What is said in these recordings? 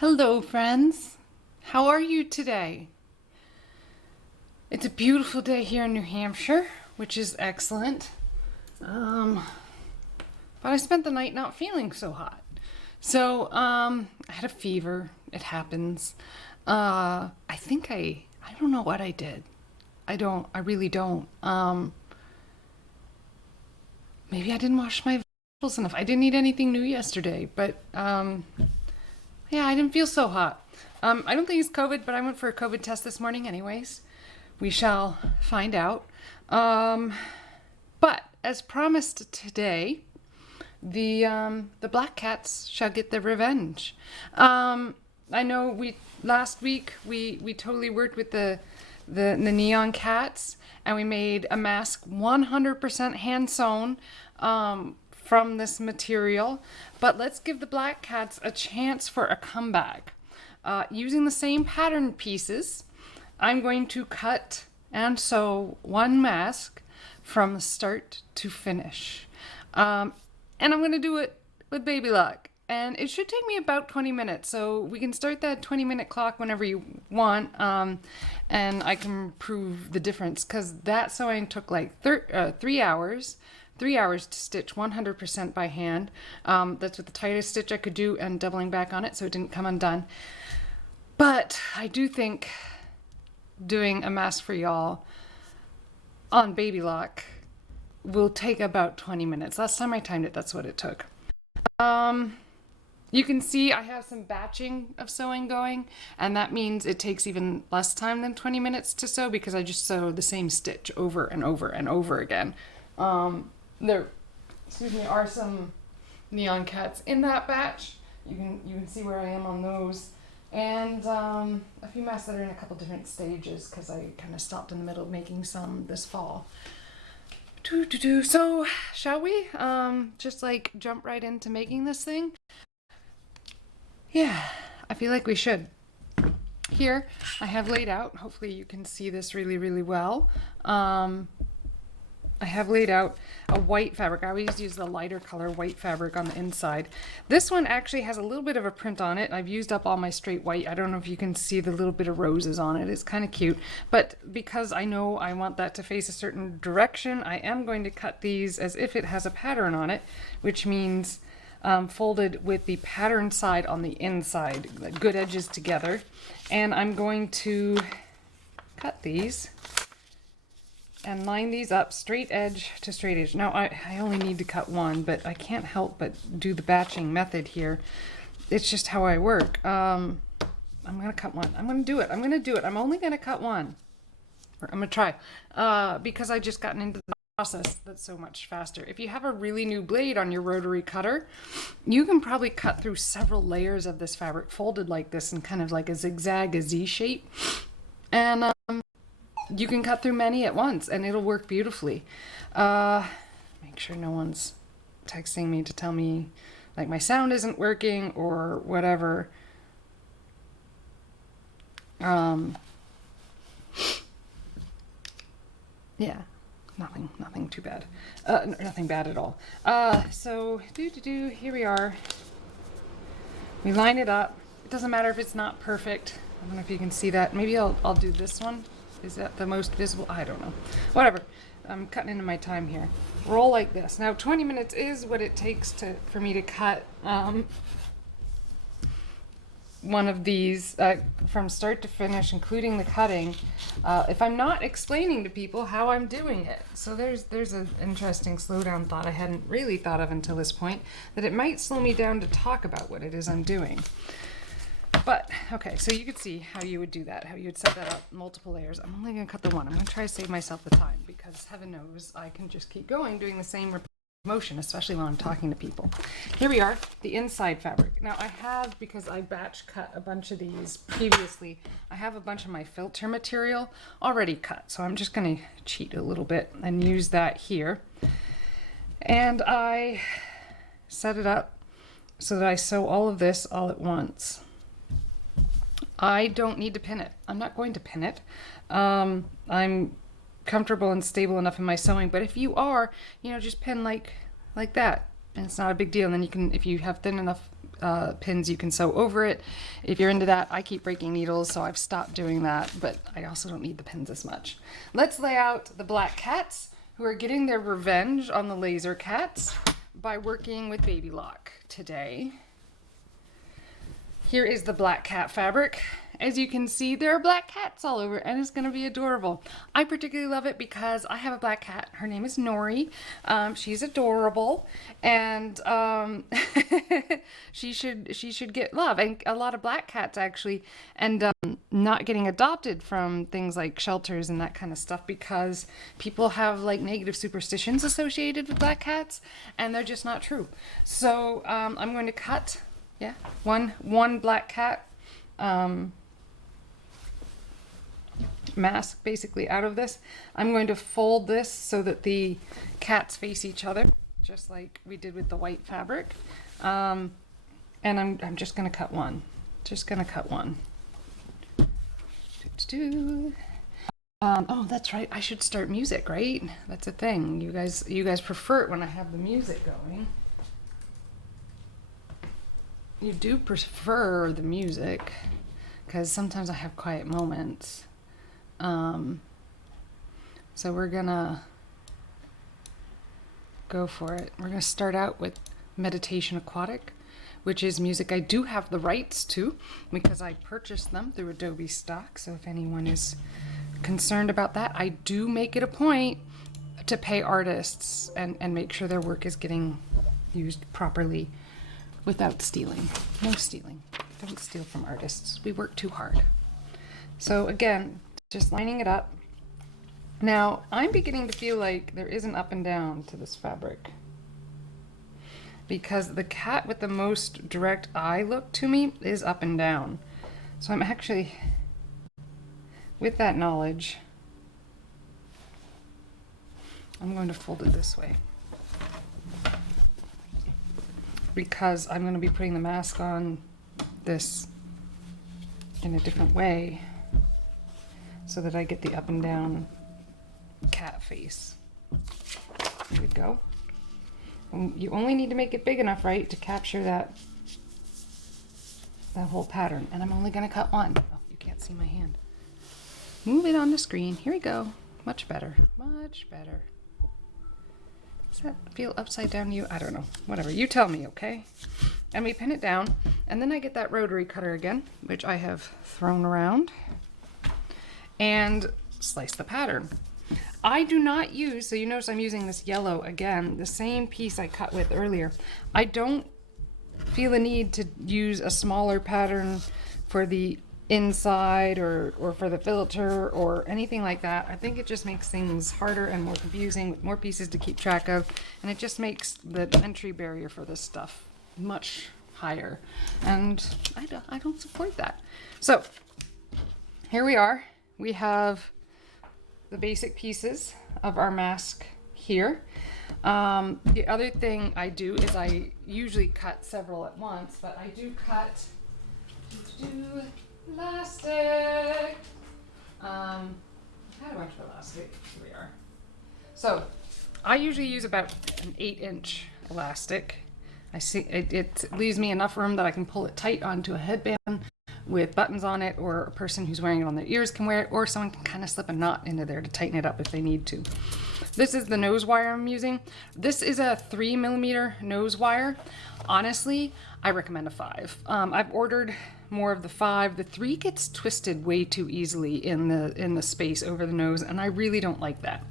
Hello, friends. How are you today? It's a beautiful day here in New Hampshire, which is excellent. But I spent the night not feeling so hot. So, I had a fever. It happens. I don't know what I did. I really don't. Maybe I didn't wash my vegetables enough. I didn't eat anything new yesterday, but, yeah, I didn't feel so hot. I don't think it's COVID, but I went for a COVID test this morning anyways. We shall find out. But as promised today, the black cats shall get their revenge. I know last week we totally worked with the neon cats, and we made a mask 100% hand sewn from this material. But let's give the black cats a chance for a comeback. Using the same pattern pieces, I'm going to cut and sew one mask from start to finish. And I'm going to do it with baby lock. And it should take me about 20 minutes. So we can start that 20-minute clock whenever you want. And I can prove the difference, because that sewing took like 3 hours. 3 hours to stitch 100% by hand. That's with the tightest stitch I could do and doubling back on it so it didn't come undone. But I do think doing a mask for y'all on baby lock will take about 20 minutes. Last time I timed it, that's what it took. You can see I have some batching of sewing going, and that means it takes even less time than 20 minutes to sew, because I just sew the same stitch over and over and over again. There are some neon cats in that batch. You can see where I am on those. And a few masks that are in a couple different stages, because I kind of stopped in the middle of making some this fall. So, shall we just like jump right into making this thing? Yeah, I feel like we should. Here I have laid out, hopefully you can see this really, really well. I have laid out a white fabric. I always use the lighter color white fabric on the inside. This one actually has a little bit of a print on it. I've used up all my straight white. I don't know if you can see the little bit of roses on it. It's kind of cute. But because I know I want that to face a certain direction, I am going to cut these as if it has a pattern on it, which means folded with the pattern side on the inside, good edges together. And I'm going to cut these and line these up straight edge to straight edge. Now I only need to cut one, but I can't help but do the batching method here. It's just how I work. I'm gonna cut one. I'm gonna do it. I'm only gonna cut one. Or I'm gonna try. Because I just gotten into the process that's so much faster. If you have a really new blade on your rotary cutter, you can probably cut through several layers of this fabric folded like this in kind of like a zigzag, a Z shape. And you can cut through many at once and it'll work beautifully. Make sure no one's texting me to tell me like my sound isn't working or whatever. Yeah, nothing too bad. Nothing bad at all. So here we are. We line it up. It doesn't matter if it's not perfect. I don't know if you can see that. Maybe I'll do this one. Is that the most visible? I don't know. Whatever. I'm cutting into my time here. Roll like this. Now 20 minutes is what it takes for me to cut one of these from start to finish, including the cutting, if I'm not explaining to people how I'm doing it. So there's an interesting slowdown thought I hadn't really thought of until this point, that it might slow me down to talk about what it is I'm doing. But, okay, so you could see how you would do that, how you would set that up, multiple layers. I'm only going to cut the one. I'm going to try to save myself the time, because heaven knows I can just keep going doing the same motion, especially when I'm talking to people. Here we are, the inside fabric. Now I have, because I batch cut a bunch of these previously, I have a bunch of my filter material already cut. So I'm just going to cheat a little bit and use that here. And I set it up so that I sew all of this all at once. I don't need to pin it. I'm not going to pin it. I'm comfortable and stable enough in my sewing, but if you are, just pin like that, and it's not a big deal. And then you can, if you have thin enough pins you can sew over it. If you're into that, I keep breaking needles, so I've stopped doing that, but I also don't need the pins as much. Let's lay out the black cats who are getting their revenge on the laser cats by working with baby lock today. Here is the black cat fabric. As you can see, there are black cats all over, and it's going to be adorable. I particularly love it because I have a black cat. Her name is Nori. She's adorable, and she should get love. And a lot of black cats actually end up not getting adopted from things like shelters and that kind of stuff because people have like negative superstitions associated with black cats, and they're just not true. So I'm going to cut, one black cat mask basically out of this. I'm going to fold this so that the cats face each other, just like we did with the white fabric. And I'm just going to cut one. Oh, that's right. I should start music, right? That's a thing. You guys prefer it when I have the music going. You do prefer the music because sometimes I have quiet moments. So we're gonna go for it. We're gonna start out with Meditation Aquatic, which is music I do have the rights to because I purchased them through Adobe Stock. So if anyone is concerned about that, I do make it a point to pay artists and make sure their work is getting used properly without stealing. No stealing. Don't steal from artists. We work too hard. So again, just lining it up. Now, I'm beginning to feel like there is an up and down to this fabric because the cat with the most direct eye look to me is up and down. So I'm actually, with that knowledge, I'm going to fold it this way because I'm going to be putting the mask on this in a different way so that I get the up and down cat face. There we go. And you only need to make it big enough, right, to capture that whole pattern. And I'm only going to cut one. Oh, you can't see my hand. Move it on the screen. Here we go. Much better. Much better. Does that feel upside down to you? I don't know. Whatever. You tell me, okay? And we pin it down. And then I get that rotary cutter again, which I have thrown around, and slice the pattern. I do not use, so you notice I'm using this yellow again, the same piece I cut with earlier. I don't feel a need to use a smaller pattern for the inside or for the filter or anything like that. I think it just makes things harder and more confusing with more pieces to keep track of, and it just makes the entry barrier for this stuff much higher, and I don't support that. So here we are. We have the basic pieces of our mask here. The other thing I do is I usually cut several at once, but I do cut elastic. I had a bunch of elastic. Here we are. So I usually use about an 8-inch elastic. I see it leaves me enough room that I can pull it tight onto a headband with buttons on it, or a person who's wearing it on their ears can wear it, or someone can kind of slip a knot into there to tighten it up if they need to. This is the nose wire I'm using. This is a 3mm nose wire. Honestly, I recommend a 5. I've ordered more of the 5. The 3 gets twisted way too easily in the space over the nose, and I really don't like that.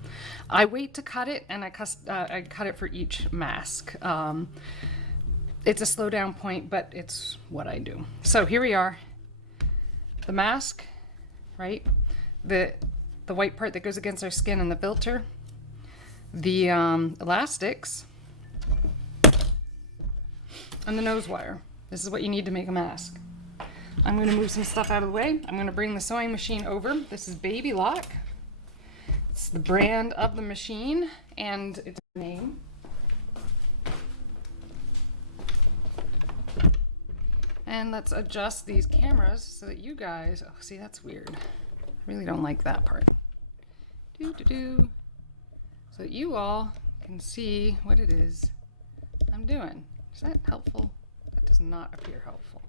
I wait to cut it, and I cut it for each mask. It's a slow down point, but it's what I do. So here we are. The mask, right? The white part that goes against our skin and the filter. The elastics. And the nose wire. This is what you need to make a mask. I'm going to move some stuff out of the way. I'm going to bring the sewing machine over. This is Baby Lock. It's the brand of the machine and its name. And let's adjust these cameras so that you guys, oh, see, that's weird. I really don't like that part. So that you all can see what it is I'm doing. Is that helpful? That does not appear helpful.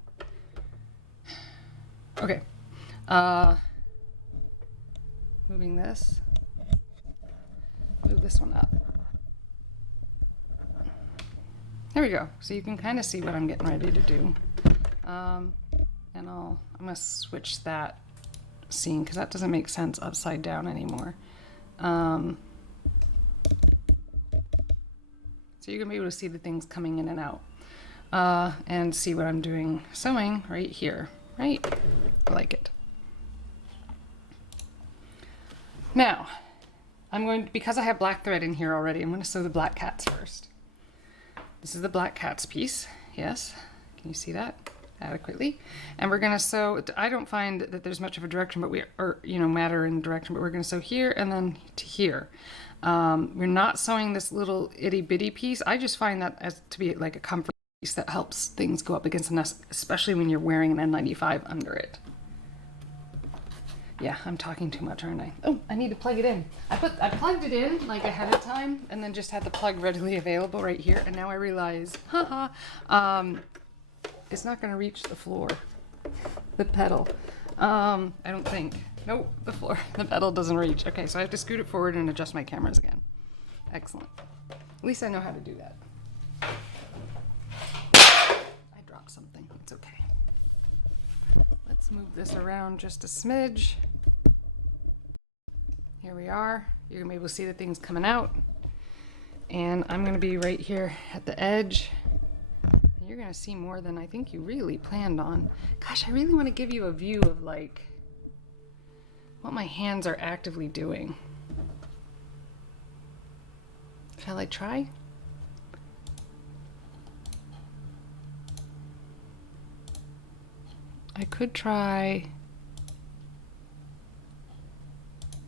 Okay. Moving this. Move this one up. There we go. So you can kind of see what I'm getting ready to do. And I'm gonna switch that scene because that doesn't make sense upside down anymore. So you're gonna be able to see the things coming in and out, and see what I'm doing sewing right here, right? I like it. Now, because I have black thread in here already, I'm going to sew the black cats first. This is the black cats piece. Yes, can you see that adequately? And we're going to sew. I don't find that there's much of a direction, but matter in direction. But we're going to sew here and then to here. We're not sewing this little itty bitty piece. I just find that to be like a comfort piece that helps things go up against the nest, especially when you're wearing an N95 under it. Yeah, I'm talking too much, aren't I? Oh, I need to plug it in. I plugged it in like ahead of time and then just had the plug readily available right here. And now I realize, it's not gonna reach the floor, the pedal. I don't think. Nope, the pedal doesn't reach. Okay, so I have to scoot it forward and adjust my cameras again. Excellent. At least I know how to do that. I dropped something, it's okay. Let's move this around just a smidge. Here we are. You're gonna be able to see the things coming out. And I'm gonna be right here at the edge. And you're gonna see more than I think you really planned on. Gosh, I really wanna give you a view of like what my hands are actively doing. Shall I try? I could try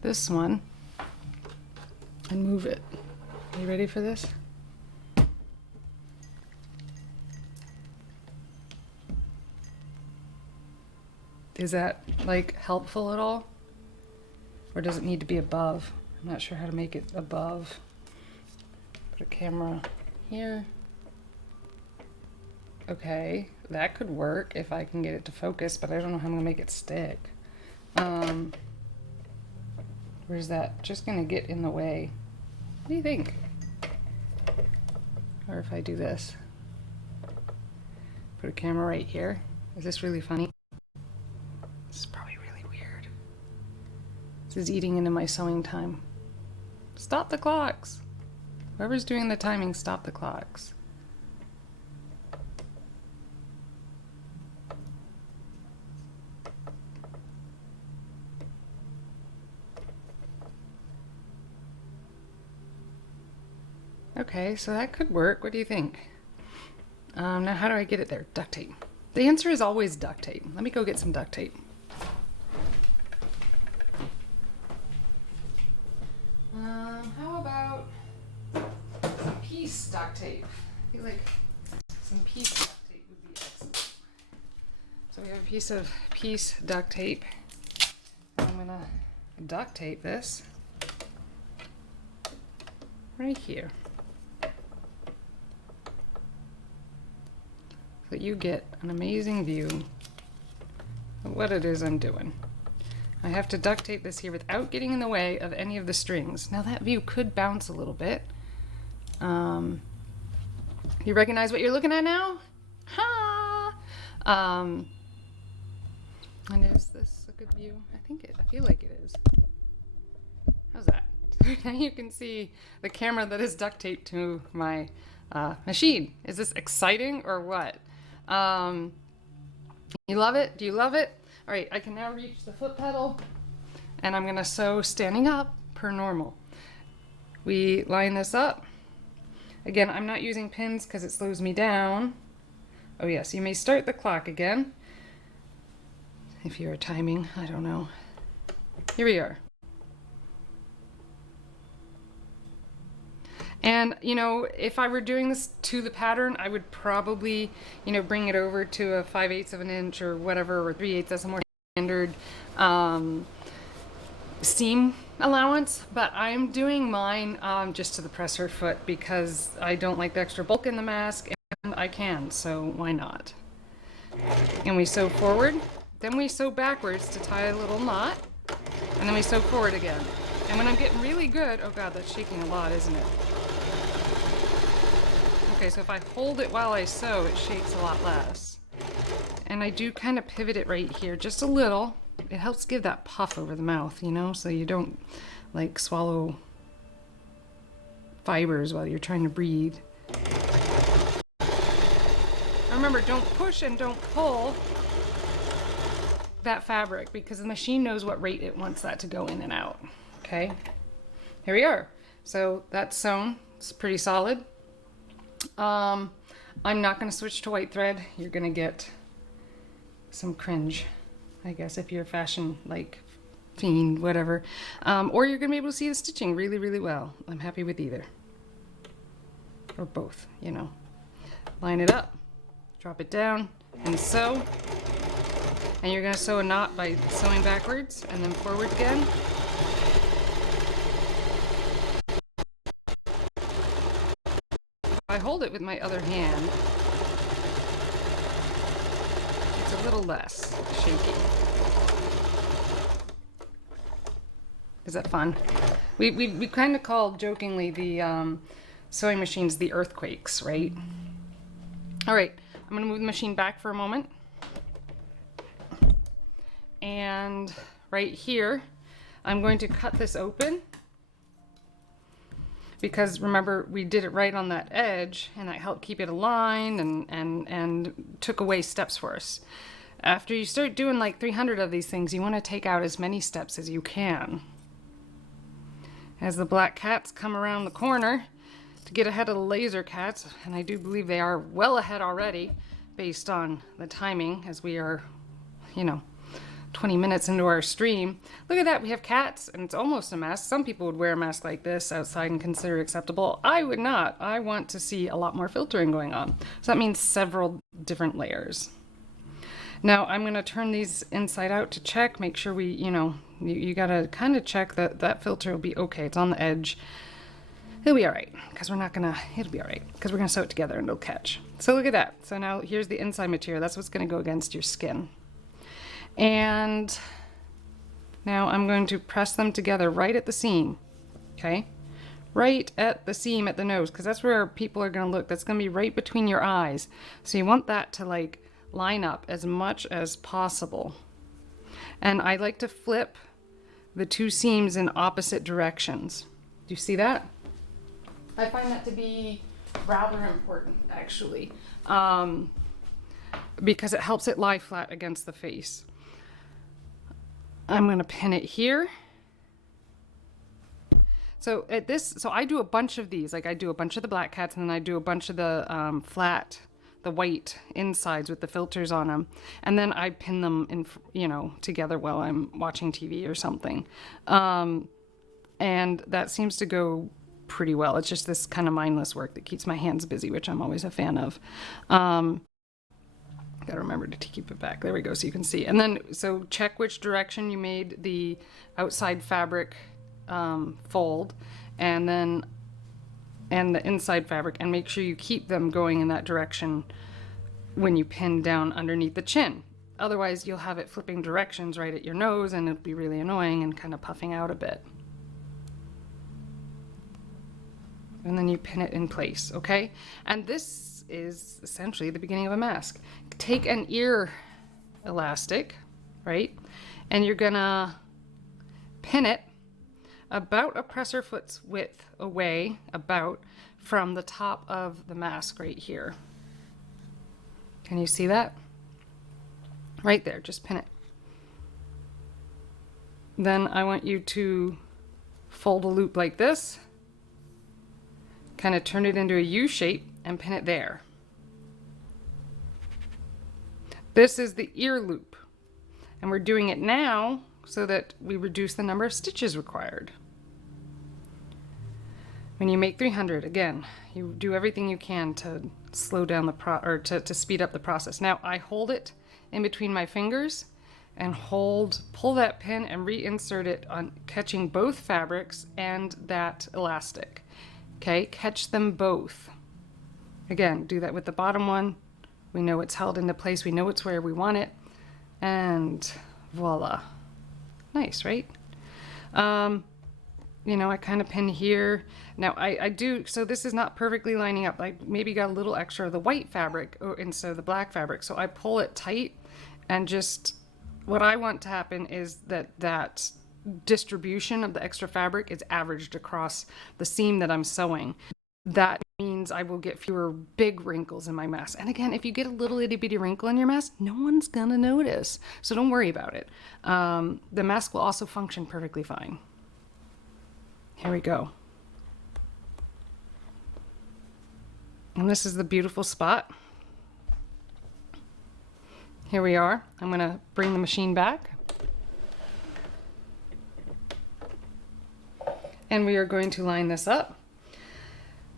this one and move it. Are you ready for this? Is that like helpful at all? Or does it need to be above? I'm not sure how to make it above. Put a camera here. Okay, that could work if I can get it to focus, but I don't know how I'm gonna make it stick. Or is that just gonna get in the way? What do you think? Or if I do this, put a camera right here. Is this really funny? This is probably really weird. This is eating into my sewing time. Stop the clocks. Whoever's doing the timing, stop the clocks. Okay, so that could work. What do you think? Now how do I get it there? Duct tape. The answer is always duct tape. Let me go get some duct tape. How about some piece duct tape? I feel like some piece duct tape would be excellent. So we have a piece of piece duct tape. I'm gonna duct tape this right here. So you get an amazing view of what it is I'm doing. I have to duct tape this here without getting in the way of any of the strings. Now that view could bounce a little bit. You recognize what you're looking at now? Ha! And is this a good view? I feel like it is. How's that? Now you can see the camera that is duct taped to my machine. Is this exciting or what? You love it? Do you love it? All right, I can now reach the foot pedal and I'm gonna sew standing up per normal. We line this up. Again, I'm not using pins because it slows me down. Oh yes, you may start the clock again. If you're timing, I don't know. Here we are. And, you know, if I were doing this to the pattern, I would probably, you know, bring it over to a 5/8 of an inch or whatever, or 3/8. That's a more standard seam allowance. But I'm doing mine just to the presser foot because I don't like the extra bulk in the mask, and I can, so why not? And we sew forward, then we sew backwards to tie a little knot, and then we sew forward again. And when I'm getting really good, oh God, that's shaking a lot, isn't it? Okay, so if I hold it while I sew, it shakes a lot less. And I do kind of pivot it right here, just a little. It helps give that puff over the mouth, you know, so you don't like swallow fibers while you're trying to breathe. Remember, don't push and don't pull that fabric because the machine knows what rate it wants that to go in and out. Okay, here we are. So that's sewn. It's pretty solid. I'm not going to switch to white thread. You're going to get some cringe, I guess, if you're a fashion like fiend, whatever. Or you're going to be able to see the stitching really, really well. I'm happy with either. Or both, you know. Line it up, drop it down, and sew. And you're going to sew a knot by sewing backwards and then forward again. I hold it with my other hand, it's a little less shaky. Is that fun? We kind of call jokingly the sewing machines the earthquakes, right? All right, I'm going to move the machine back for a moment. And right here, I'm going to cut this open. Because remember, we did it right on that edge, and that helped keep it aligned and took away steps for us. After you start doing like 300 of these things, you want to take out as many steps as you can. As the black cats come around the corner to get ahead of the laser cats, and I do believe they are well ahead already based on the timing as we are, you know, 20 minutes into our stream. Look at that, we have cats and it's almost a mask. Some people would wear a mask like this outside and consider it acceptable. I would not. I want to see a lot more filtering going on. So that means several different layers. Now I'm going to turn these inside out to check, make sure we, you know, you got to kind of check that that filter will be okay. It's on the edge. It'll be all right because we're not going to, it'll be all right because we're going to sew it together and it'll catch. So look at that. So now here's the inside material. That's what's going to go against your skin. And now I'm going to press them together right at the seam, okay? Right at the seam at the nose, because that's where people are going to look. That's going to be right between your eyes. So you want that to like line up as much as possible. And I like to flip the two seams in opposite directions. Do you see that? I find that to be rather important, actually, because it helps it lie flat against the face. I'm going to pin it here. So at this, so I do a bunch of these, like I do a bunch of the black cats and then I do a bunch of the flat, the white insides with the filters on them. And then I pin them in, you know, together while I'm watching TV or something. And that seems to go pretty well. It's just this kind of mindless work that keeps my hands busy, which I'm always a fan of. Gotta remember to keep it back. There we go, so you can see. And then, so check which direction you made the outside fabric fold, and then the inside fabric, and make sure you keep them going in that direction when you pin down underneath the chin. Otherwise, you'll have it flipping directions right at your nose, and it'll be really annoying and kind of puffing out a bit. And then you pin it in place, okay? And this is essentially the beginning of a mask. Take an ear elastic, right? And you're gonna pin it about a presser foot's width away, about, from the top of the mask right here. Can you see that? Right there, just pin it. Then I want you to fold a loop like this, kind of turn it into a U shape and pin it there. This is the ear loop, and we're doing it now so that we reduce the number of stitches required. When you make 300, again, you do everything you can to slow down the to speed up the process. Now I hold it in between my fingers and pull that pin and reinsert it on, catching both fabrics and that elastic. Okay, catch them both. Again, do that with the bottom one. We know it's held into place. We know it's where we want it. And voila. Nice, right? You know, I kind of pin here. Now I do, so this is not perfectly lining up. I maybe got a little extra of the white fabric instead of the black fabric. So I pull it tight, and just what I want to happen is that distribution of the extra fabric is averaged across the seam that I'm sewing. That means I will get fewer big wrinkles in my mess. And again, if you get a little itty bitty wrinkle in your mess, no one's gonna notice. So don't worry about it. The mask will also function perfectly fine. Here we go. And this is the beautiful spot. Here we are. I'm gonna bring the machine back. And we are going to line this up.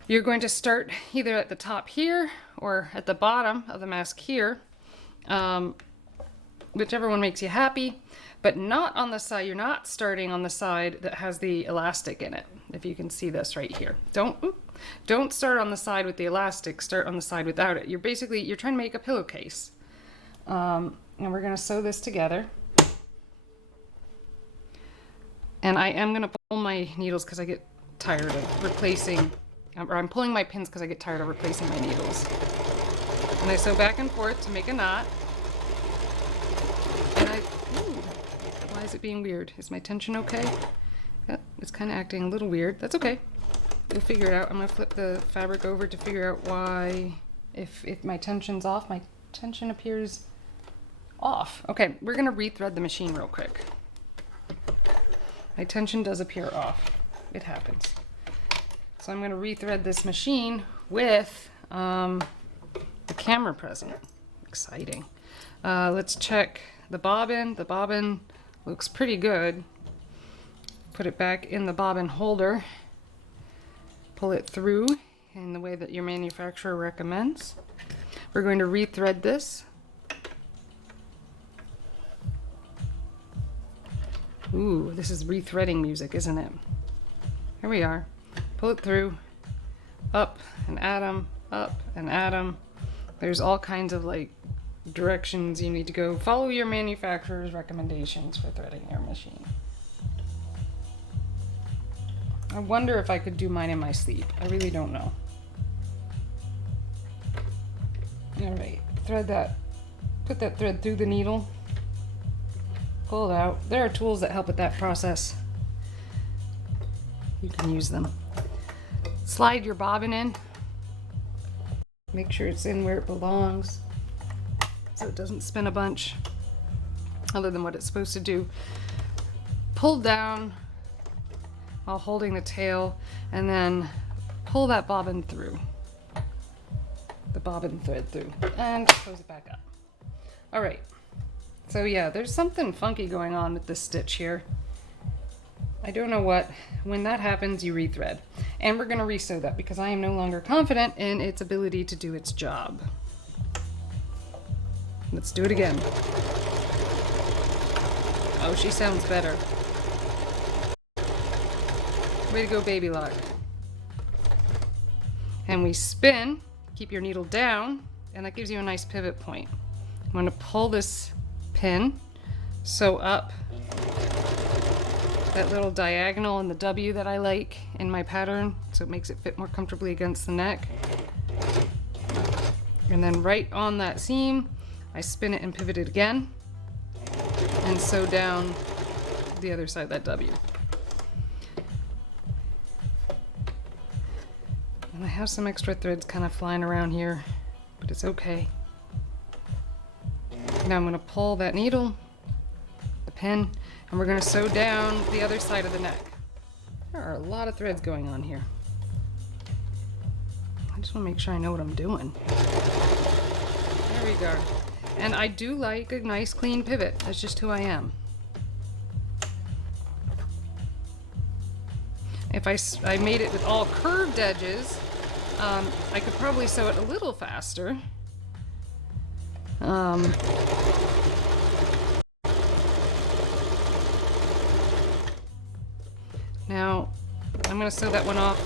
You're going to start either at the top here or at the bottom of the mask here, whichever one makes you happy, but not on the side. You're not starting on the side that has the elastic in it. If you can see this right here. Don't start on the side with the elastic, start on the side without it. You're trying to make a pillowcase. And we're gonna sew this together. And I am gonna pull my needles because I get tired of replacing, or I'm pulling my pins because I get tired of replacing my needles. And I sew back and forth to make a knot. And why is it being weird? Is my tension okay? Yeah, it's kind of acting a little weird. That's okay. We'll figure it out. I'm gonna flip the fabric over to figure out why, if my tension's off, my tension appears off. Okay, we're gonna rethread the machine real quick. My tension does appear off. It happens. So I'm gonna rethread this machine with the camera present. Exciting. Let's check the bobbin. The bobbin looks pretty good. Put it back in the bobbin holder. Pull it through in the way that your manufacturer recommends. We're going to rethread this. Ooh, this is rethreading music, isn't it? Here we are. Pull it through, up and add 'em, up and add 'em. There's all kinds of like directions you need to go. Follow your manufacturer's recommendations for threading your machine. I wonder if I could do mine in my sleep. I really don't know. All right, thread that, put that thread through the needle, pull it out. There are tools that help with that process. You can use them. Slide your bobbin in. Make sure it's in where it belongs so it doesn't spin a bunch other than what it's supposed to do. Pull down while holding the tail, and then pull that bobbin through. The bobbin thread through, and close it back up. All right, so yeah, there's something funky going on with this stitch here. I don't know what. When that happens, you rethread. And we're gonna resew that because I am no longer confident in its ability to do its job. Let's do it again. Oh, she sounds better. Way to go, baby lock. And we spin, keep your needle down, and that gives you a nice pivot point. I'm going to pull this pin, sew up that little diagonal in the W that I like in my pattern, so it makes it fit more comfortably against the neck. And then right on that seam, I spin it and pivot it again, and sew down the other side of that W. And I have some extra threads kind of flying around here, but it's okay. Now I'm going to pull that needle, the pin, and we're going to sew down the other side of the neck. There are a lot of threads going on here. I just want to make sure I know what I'm doing. There we go. And I do like a nice clean pivot. That's just who I am. If I made it with all curved edges, I could probably sew it a little faster. Now, I'm going to sew that one off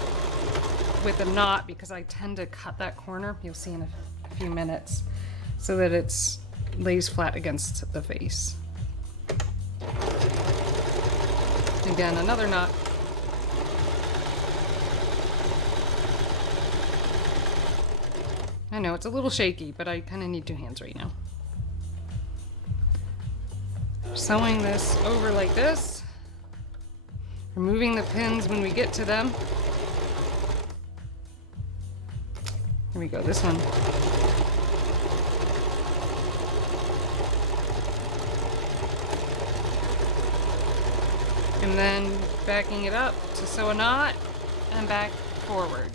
with a knot because I tend to cut that corner. You'll see in a few minutes, so that it's lays flat against the face. Again, another knot. I know it's a little shaky, but I kind of need two hands right now. Sewing this over like this, removing the pins when we get to them. Here we go, this one. And then backing it up to sew a knot and back forward.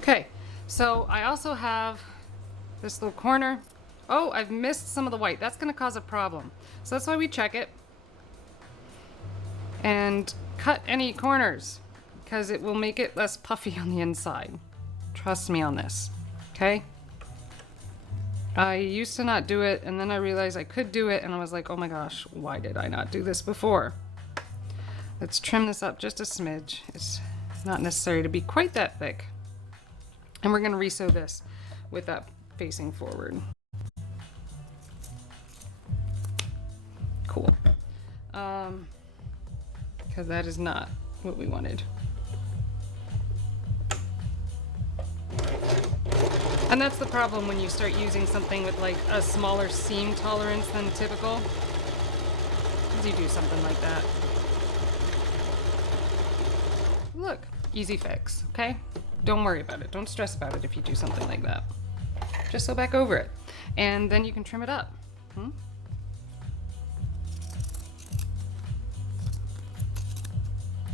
Okay, so I also have this little corner. Oh, I've missed some of the white. That's gonna cause a problem. So that's why we check it and cut any corners, because it will make it less puffy on the inside. Trust me on this, okay? I used to not do it, and then I realized I could do it, and I was like, oh my gosh, why did I not do this before? Let's trim this up just a smidge. It's not necessary to be quite that thick. And we're gonna resew this with that facing forward. Cool. Because that is not what we wanted. And that's the problem when you start using something with like a smaller seam tolerance than typical. As you do something like that. Look, easy fix, okay? Don't worry about it. Don't stress about it if you do something like that. Just sew back over it. And then you can trim it up.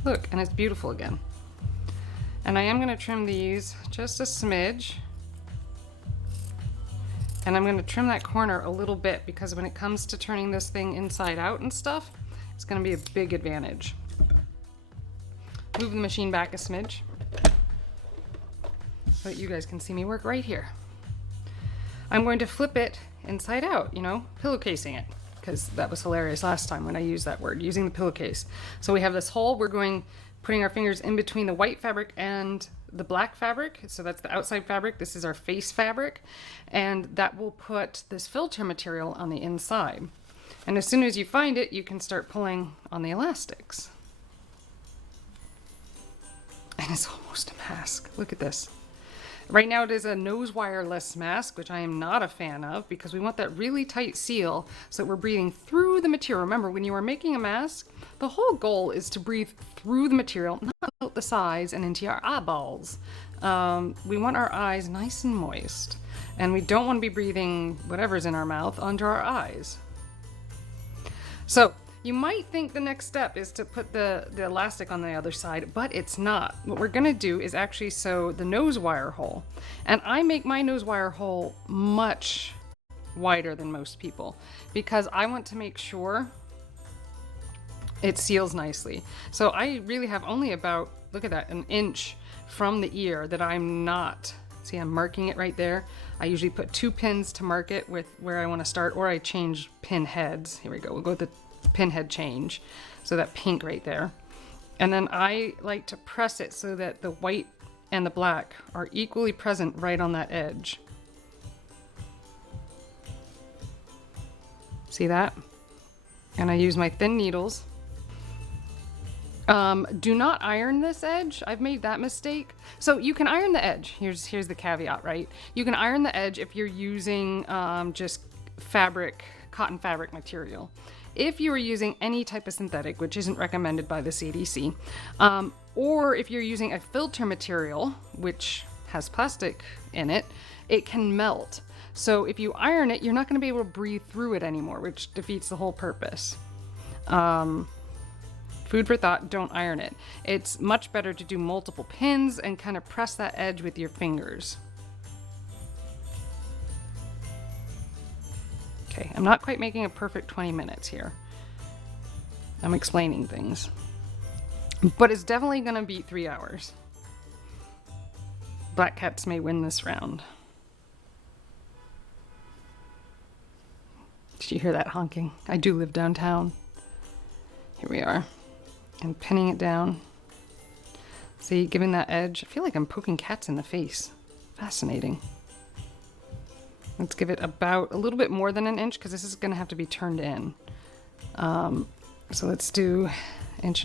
Look, and it's beautiful again. And I am going to trim these just a smidge. And I'm going to trim that corner a little bit because when it comes to turning this thing inside out and stuff, it's going to be a big advantage. Move the machine back a smidge so that you guys can see me work right here. I'm going to flip it inside out, you know, pillowcasing it, because that was hilarious last time when I used that word, using the pillowcase. So we have this hole, we're putting our fingers in between the white fabric and the black fabric. So that's the outside fabric. This is our face fabric. And that will put this filter material on the inside. And as soon as you find it, you can start pulling on the elastics. And it's almost a mask. Look at this. Right now it is a nose wireless mask, which I am not a fan of because we want that really tight seal so that we're breathing through the material. Remember, when you are making a mask, the whole goal is to breathe through the material, not out the sides and into your eyeballs. We want our eyes nice and moist, and we don't want to be breathing whatever's in our mouth onto our eyes. So you might think the next step is to put the elastic on the other side, but it's not. What we're gonna do is actually sew the nose wire hole. And I make my nose wire hole much wider than most people because I want to make sure it seals nicely. So I really have only about, look at that, an inch from the ear that I'm not, see I'm marking it right there. I usually put 2 pins to mark it with where I wanna start, or I change pin heads. Here we go, we'll go with the pinhead change, so that pink right there. And then I like to press it so that the white and the black are equally present right on that edge. See that? And I use my thin needles. Do not iron this edge. I've made that mistake. So you can iron the edge. Here's the caveat, right? You can iron the edge if you're using just fabric, cotton fabric material. If you are using any type of synthetic, which isn't recommended by the CDC, or if you're using a filter material, which has plastic in it, it can melt. So if you iron it, you're not going to be able to breathe through it anymore, which defeats the whole purpose. Food for thought, don't iron it. It's much better to do multiple pins and kind of press that edge with your fingers. Okay, I'm not quite making a perfect 20 minutes here. I'm explaining things. But it's definitely gonna beat 3 hours. Black cats may win this round. Did you hear that honking? I do live downtown. Here we are. And pinning it down. See, giving that edge. I feel like I'm poking cats in the face. Fascinating. Let's give it about a little bit more than an inch because this is going to have to be turned in. So let's do 1.5 inches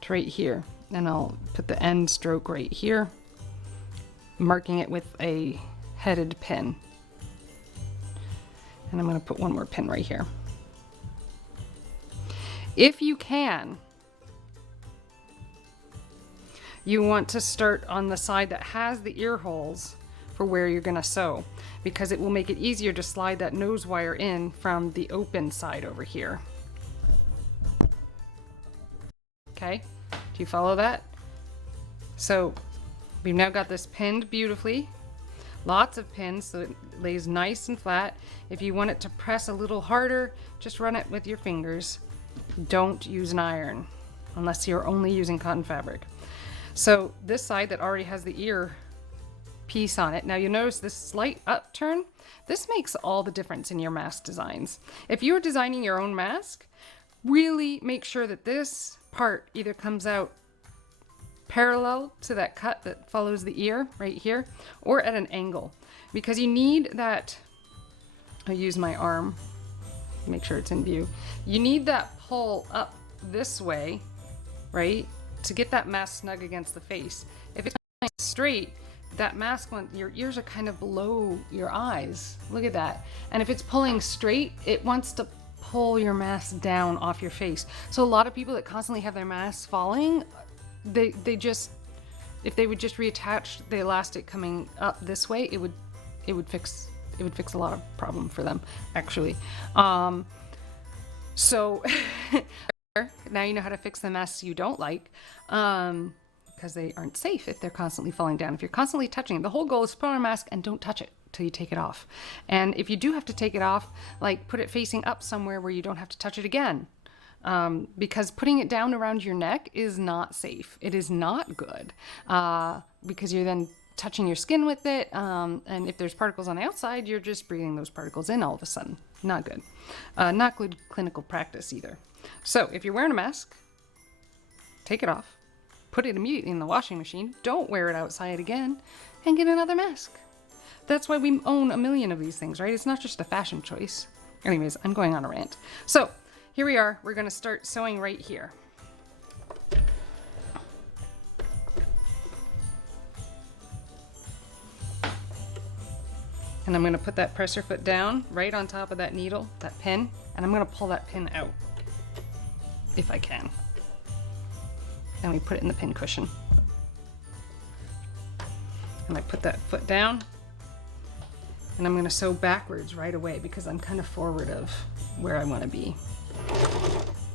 to right here. And I'll put the end stroke right here, marking it with a headed pin. And I'm going to put one more pin right here. If you can, you want to start on the side that has the ear holes for where you're going to sew, because it will make it easier to slide that nose wire in from the open side over here. Okay, do you follow that? So we've now got this pinned beautifully. Lots of pins so it lays nice and flat. If you want it to press a little harder, just run it with your fingers. Don't use an iron unless you're only using cotton fabric. So this side that already has the ear piece on it. Now you notice this slight upturn. This makes all the difference in your mask designs. If you're designing your own mask, really make sure that this part either comes out parallel to that cut that follows the ear right here, or at an angle, because you need that. I'll use my arm, make sure it's in view. You need that pull up this way, right, to get that mask snug against the face. If it's straight, that mask one, your ears are kind of below your eyes. Look at that. And if it's pulling straight, it wants to pull your mask down off your face. So a lot of people that constantly have their masks falling, they just, if they would just reattach the elastic coming up this way, it would fix a lot of problem for them, actually. So now you know how to fix the masks you don't like, because they aren't safe if they're constantly falling down. If you're constantly touching it, the whole goal is to put on a mask and don't touch it till you take it off. And if you do have to take it off, like put it facing up somewhere where you don't have to touch it again. Because putting it down around your neck is not safe. It is not good, because you're then touching your skin with it. And if there's particles on the outside, you're just breathing those particles in all of a sudden. Not good. Not good clinical practice either. So if you're wearing a mask, take it off, put it immediately in the washing machine. Don't wear it outside again, and get another mask. That's why we own a million of these things, right? It's not just a fashion choice. Anyways, I'm going on a rant. So here we are. We're going to start sewing right here. And I'm going to put that presser foot down right on top of that needle, that pin, and I'm going to pull that pin out if I can. And we put it in the pin cushion. And I put that foot down, and I'm going to sew backwards right away because I'm kind of forward of where I want to be.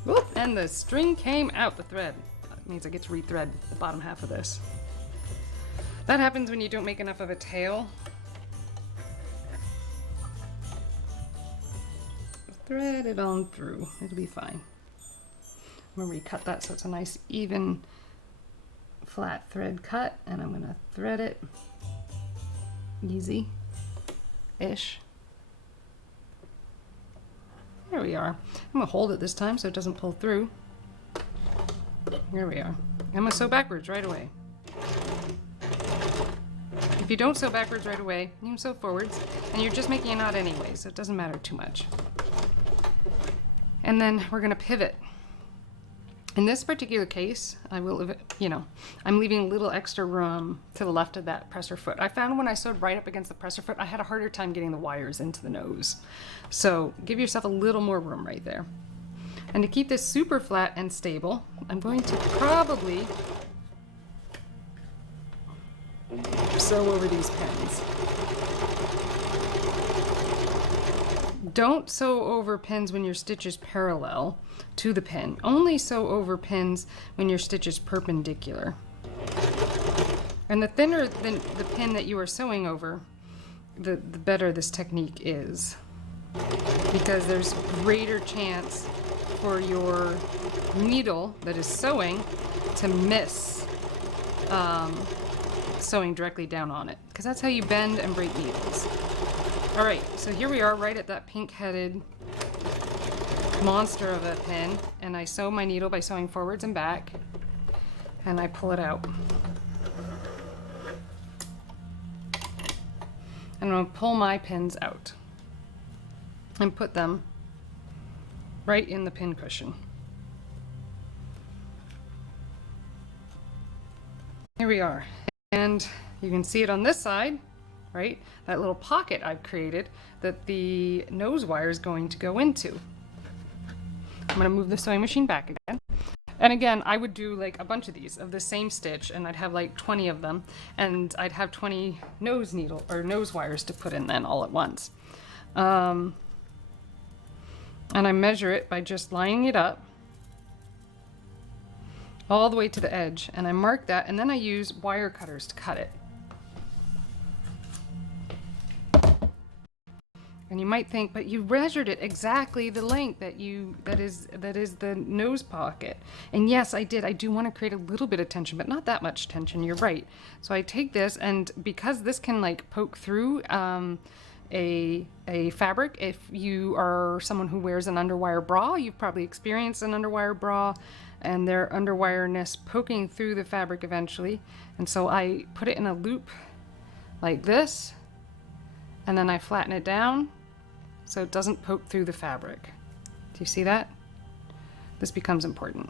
Whoop, and the string came out, the thread. That means I get to rethread the bottom half of this. That happens when you don't make enough of a tail. Thread it on through. It'll be fine. I'm going to recut that so it's a nice even flat thread cut, and I'm going to thread it easy-ish. There we are. I'm going to hold it this time so it doesn't pull through. Here we are. I'm going to sew backwards right away. If you don't sew backwards right away, you can sew forwards, and you're just making a knot anyway, so it doesn't matter too much. And then we're going to pivot. In this particular case, I'm leaving a little extra room to the left of that presser foot. I found when I sewed right up against the presser foot, I had a harder time getting the wires into the nose. So give yourself a little more room right there. And to keep this super flat and stable, I'm going to probably sew over these pins. Don't sew over pins when your stitch is parallel to the pin. Only sew over pins when your stitch is perpendicular. And the thinner the pin that you are sewing over, the better this technique is. Because there's greater chance for your needle that is sewing to miss sewing directly down on it. Because that's how you bend and break needles. Alright, so here we are right at that pink-headed monster of a pin, and I sew my needle by sewing forwards and back, and I pull it out. And I'm going to pull my pins out and put them right in the pin cushion. Here we are. And you can see it on this side, right? That little pocket I've created that the nose wire is going to go into. I'm going to move the sewing machine back again. And again, I would do like a bunch of these of the same stitch, and I'd have like 20 of them, and I'd have 20 nose needle or nose wires to put in then all at once. And I measure it by just lining it up all the way to the edge, and I mark that, and then I use wire cutters to cut it. And you might think, but you measured it exactly the length that is the nose pocket. And yes, I did. I do want to create a little bit of tension, but not that much tension. You're right. So I take this, and because this can like poke through a fabric, if you are someone who wears an underwire bra, you've probably experienced an underwire bra and their underwireness poking through the fabric eventually. And so I put it in a loop like this, and then I flatten it down so it doesn't poke through the fabric. Do you see that? This becomes important.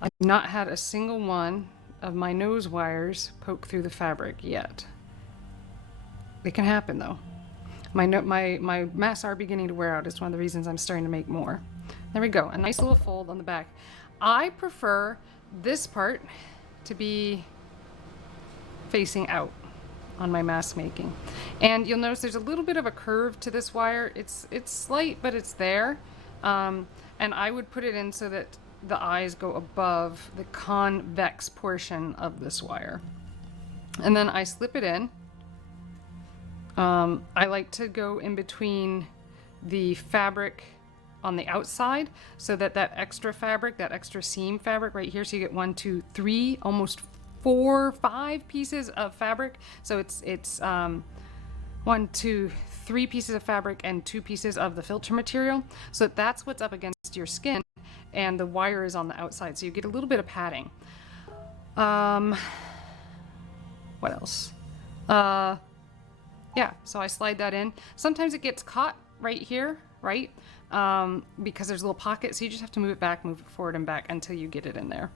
I've not had a single one of my nose wires poke through the fabric yet. It can happen though. My masks are beginning to wear out. It's one of the reasons I'm starting to make more. There we go, a nice little fold on the back. I prefer this part to be facing out on my mask making. And you'll notice there's a little bit of a curve to this wire. It's slight, but it's there. And I would put it in so that the eyes go above the convex portion of this wire. And then I slip it in. I like to go in between the fabric on the outside so that that extra fabric, that extra seam fabric right here, so you get 1, 2, 3, almost 4, 5 pieces of fabric. So it's 1, 2, 3 pieces of fabric and 2 pieces of the filter material. So that's what's up against your skin, and the wire is on the outside, so you get a little bit of padding. What else? Yeah, so I slide that in. Sometimes it gets caught right here, right? Because there's a little pocket, so you just have to move it back, move it forward and back until you get it in there.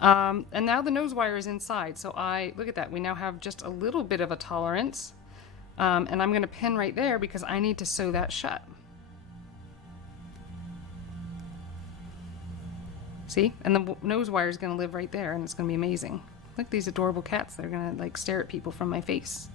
And now the nose wire is inside, so look at that, we now have just a little bit of a tolerance. And I'm gonna pin right there because I need to sew that shut. See? And the nose wire is gonna live right there, and it's gonna be amazing. Look at these adorable cats, they're gonna like stare at people from my face.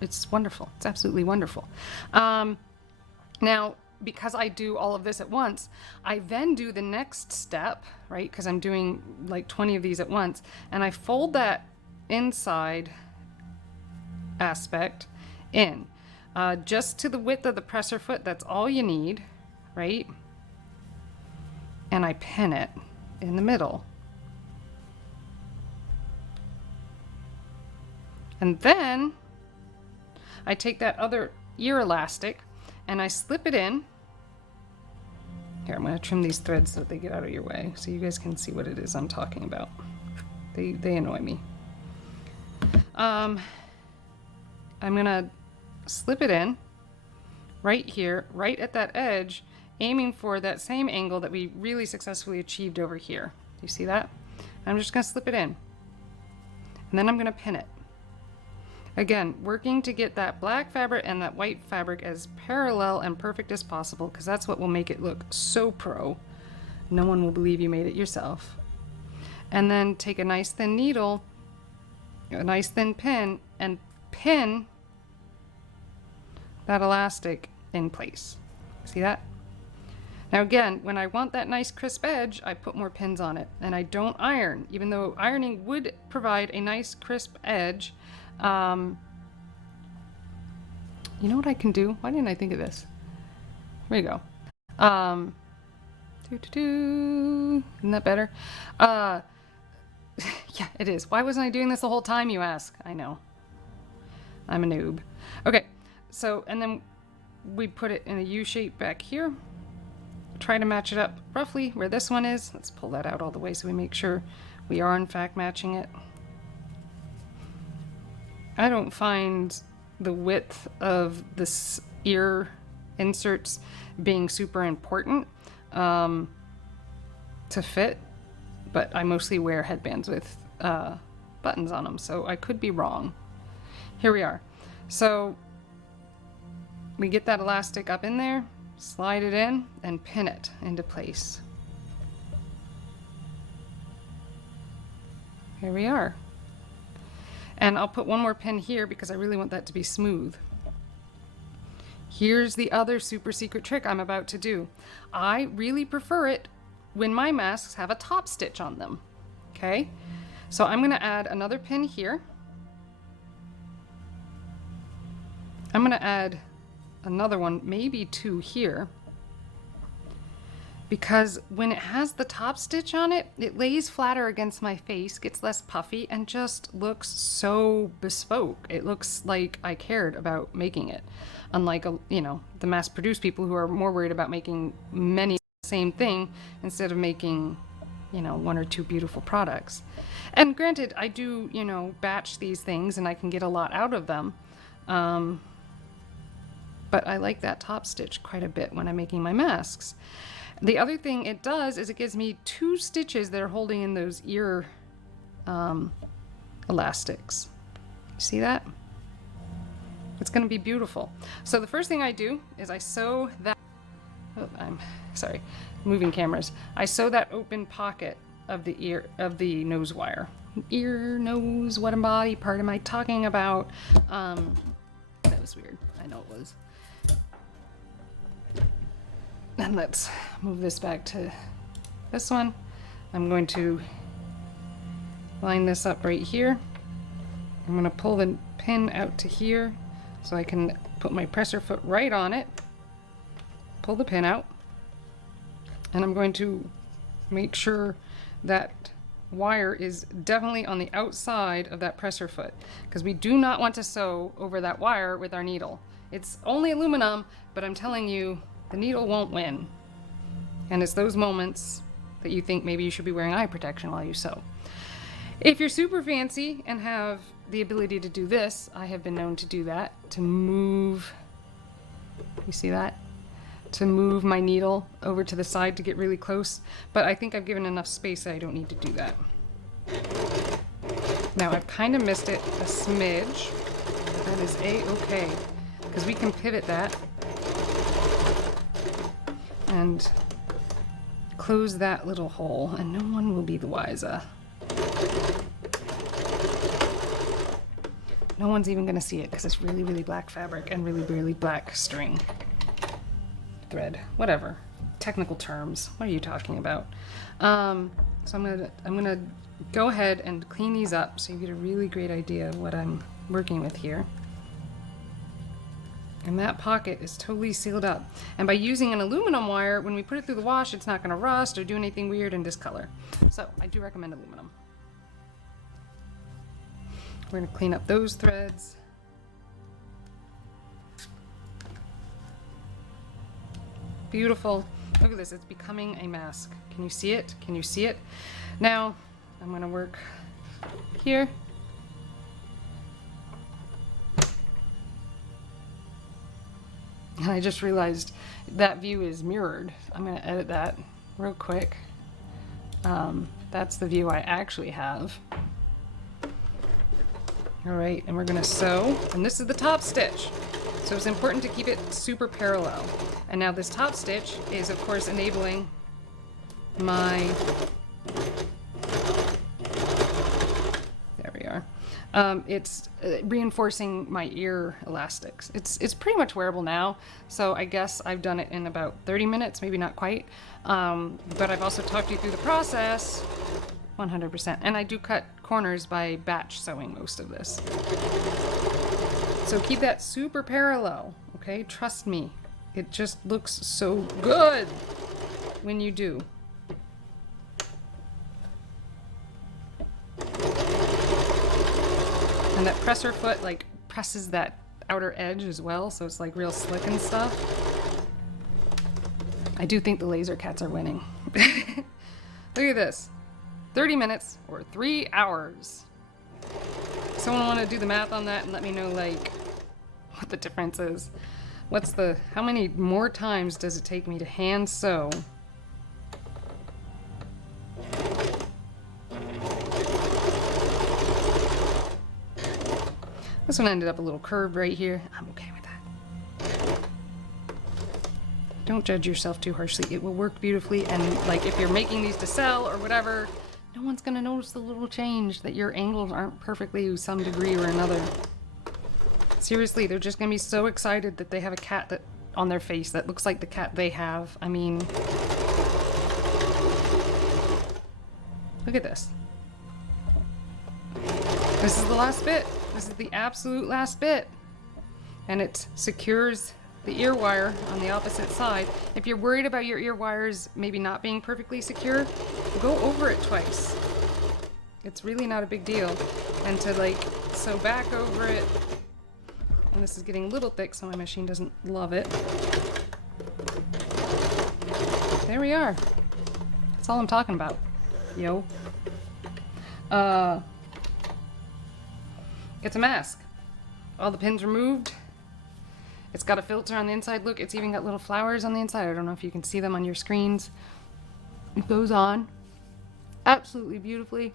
It's wonderful. It's absolutely wonderful. Now, because I do all of this at once, I then do the next step, right? Because I'm doing like 20 of these at once, and I fold that inside aspect in just to the width of the presser foot. That's all you need, right? And I pin it in the middle. And then I take that other ear elastic and I slip it in. Here, I'm going to trim these threads so that they get out of your way so you guys can see what it is I'm talking about. They annoy me. I'm going to slip it in right here, right at that edge, aiming for that same angle that we really successfully achieved over here. Do you see that? I'm just going to slip it in. And then I'm going to pin it. Again, working to get that black fabric and that white fabric as parallel and perfect as possible, because that's what will make it look so pro. No one will believe you made it yourself. And then take a nice thin needle, a nice thin pin, and pin that elastic in place. See that? Now again, when I want that nice crisp edge, I put more pins on it, and I don't iron, even though ironing would provide a nice crisp edge. You know what I can do? Why didn't I think of this? Here we go. Isn't that better? Yeah, it is. Why wasn't I doing this the whole time, you ask? I know. I'm a noob. Okay, so, and then we put it in a U shape back here. Try to match it up roughly where this one is. Let's pull that out all the way so we make sure we are in fact matching it. I don't find the width of this ear inserts being super important to fit, but I mostly wear headbands with buttons on them, so I could be wrong. Here we are. So we get that elastic up in there, slide it in, and pin it into place. Here we are. And I'll put one more pin here because I really want that to be smooth. Here's the other super secret trick I'm about to do. I really prefer it when my masks have a top stitch on them. Okay? So I'm gonna add another pin here. I'm gonna add another one, maybe two here, because when it has the top stitch on it, it lays flatter against my face, gets less puffy, and just looks so bespoke. It looks like I cared about making it, unlike, you know, the mass-produced people who are more worried about making many the same thing instead of making, you know, one or two beautiful products. And granted, I do, you know, batch these things and I can get a lot out of them. But I like that top stitch quite a bit when I'm making my masks. The other thing it does is it gives me two stitches that are holding in those ear elastics. See that? It's going to be beautiful. So the first thing I do is I sew that, oh, I'm sorry, moving cameras. I sew that open pocket of the ear, of the nose wire. Ear, nose, what body part am I talking about? That was weird. I know it was. And let's move this back to this one. I'm going to line this up right here. I'm going to pull the pin out to here so I can put my presser foot right on it. Pull the pin out. And I'm going to make sure that wire is definitely on the outside of that presser foot, because we do not want to sew over that wire with our needle. It's only aluminum, but I'm telling you, the needle won't win. And it's those moments that you think maybe you should be wearing eye protection while you sew. If you're super fancy and have the ability to do this, I have been known to do that, to move, you see that? To move my needle over to the side to get really close, but I think I've given enough space that I don't need to do that. Now I've kind of missed it a smidge, but that is a-okay, because we can pivot that and close that little hole, and no one will be the wiser. No one's even gonna see it because it's really, really black fabric and really, really black string. Thread, whatever. Technical terms. What are you talking about? So I'm gonna go ahead and clean these up so you get a really great idea of what I'm working with here. And that pocket is totally sealed up. And by using an aluminum wire, when we put it through the wash, it's not gonna rust or do anything weird and discolor. So I do recommend aluminum. We're gonna clean up those threads. Beautiful. Look at this, it's becoming a mask. Can you see it? Can you see it? Now, I'm gonna work here. And I just realized that view is mirrored. I'm gonna edit that real quick. That's the view I actually have. All right, and we're gonna sew, and this is the top stitch. So it's important to keep it super parallel. And now this top stitch is of course enabling my, there we are. It's reinforcing my ear elastics. It's pretty much wearable now, so I guess I've done it in about 30 minutes, maybe not quite. But I've also talked you through the process 100%. And I do cut corners by batch sewing most of this. So keep that super parallel, okay? Trust me, it just looks so good when you do. And that presser foot like presses that outer edge as well, so it's like real slick and stuff. I do think the laser cats are winning. Look at this. 30 minutes or 3 hours. Someone want to do the math on that and let me know like what the difference is. How many more times does it take me to hand sew? This one ended up a little curved right here. I'm okay with that. Don't judge yourself too harshly. It will work beautifully, and like if you're making these to sell or whatever, no one's gonna notice the little change that your angles aren't perfectly to some degree or another. Seriously, they're just gonna be so excited that they have a cat that on their face that looks like the cat they have. I mean, look at this. This is the last bit. This is the absolute last bit. And it secures the ear wire on the opposite side. If you're worried about your ear wires maybe not being perfectly secure, go over it twice. It's really not a big deal. And to like sew back over it, and this is getting a little thick so my machine doesn't love it. There we are. That's all I'm talking about. Yo. It's a mask. All the pins removed. It's got a filter on the inside. Look, it's even got little flowers on the inside. I don't know if you can see them on your screens. It goes on absolutely beautifully.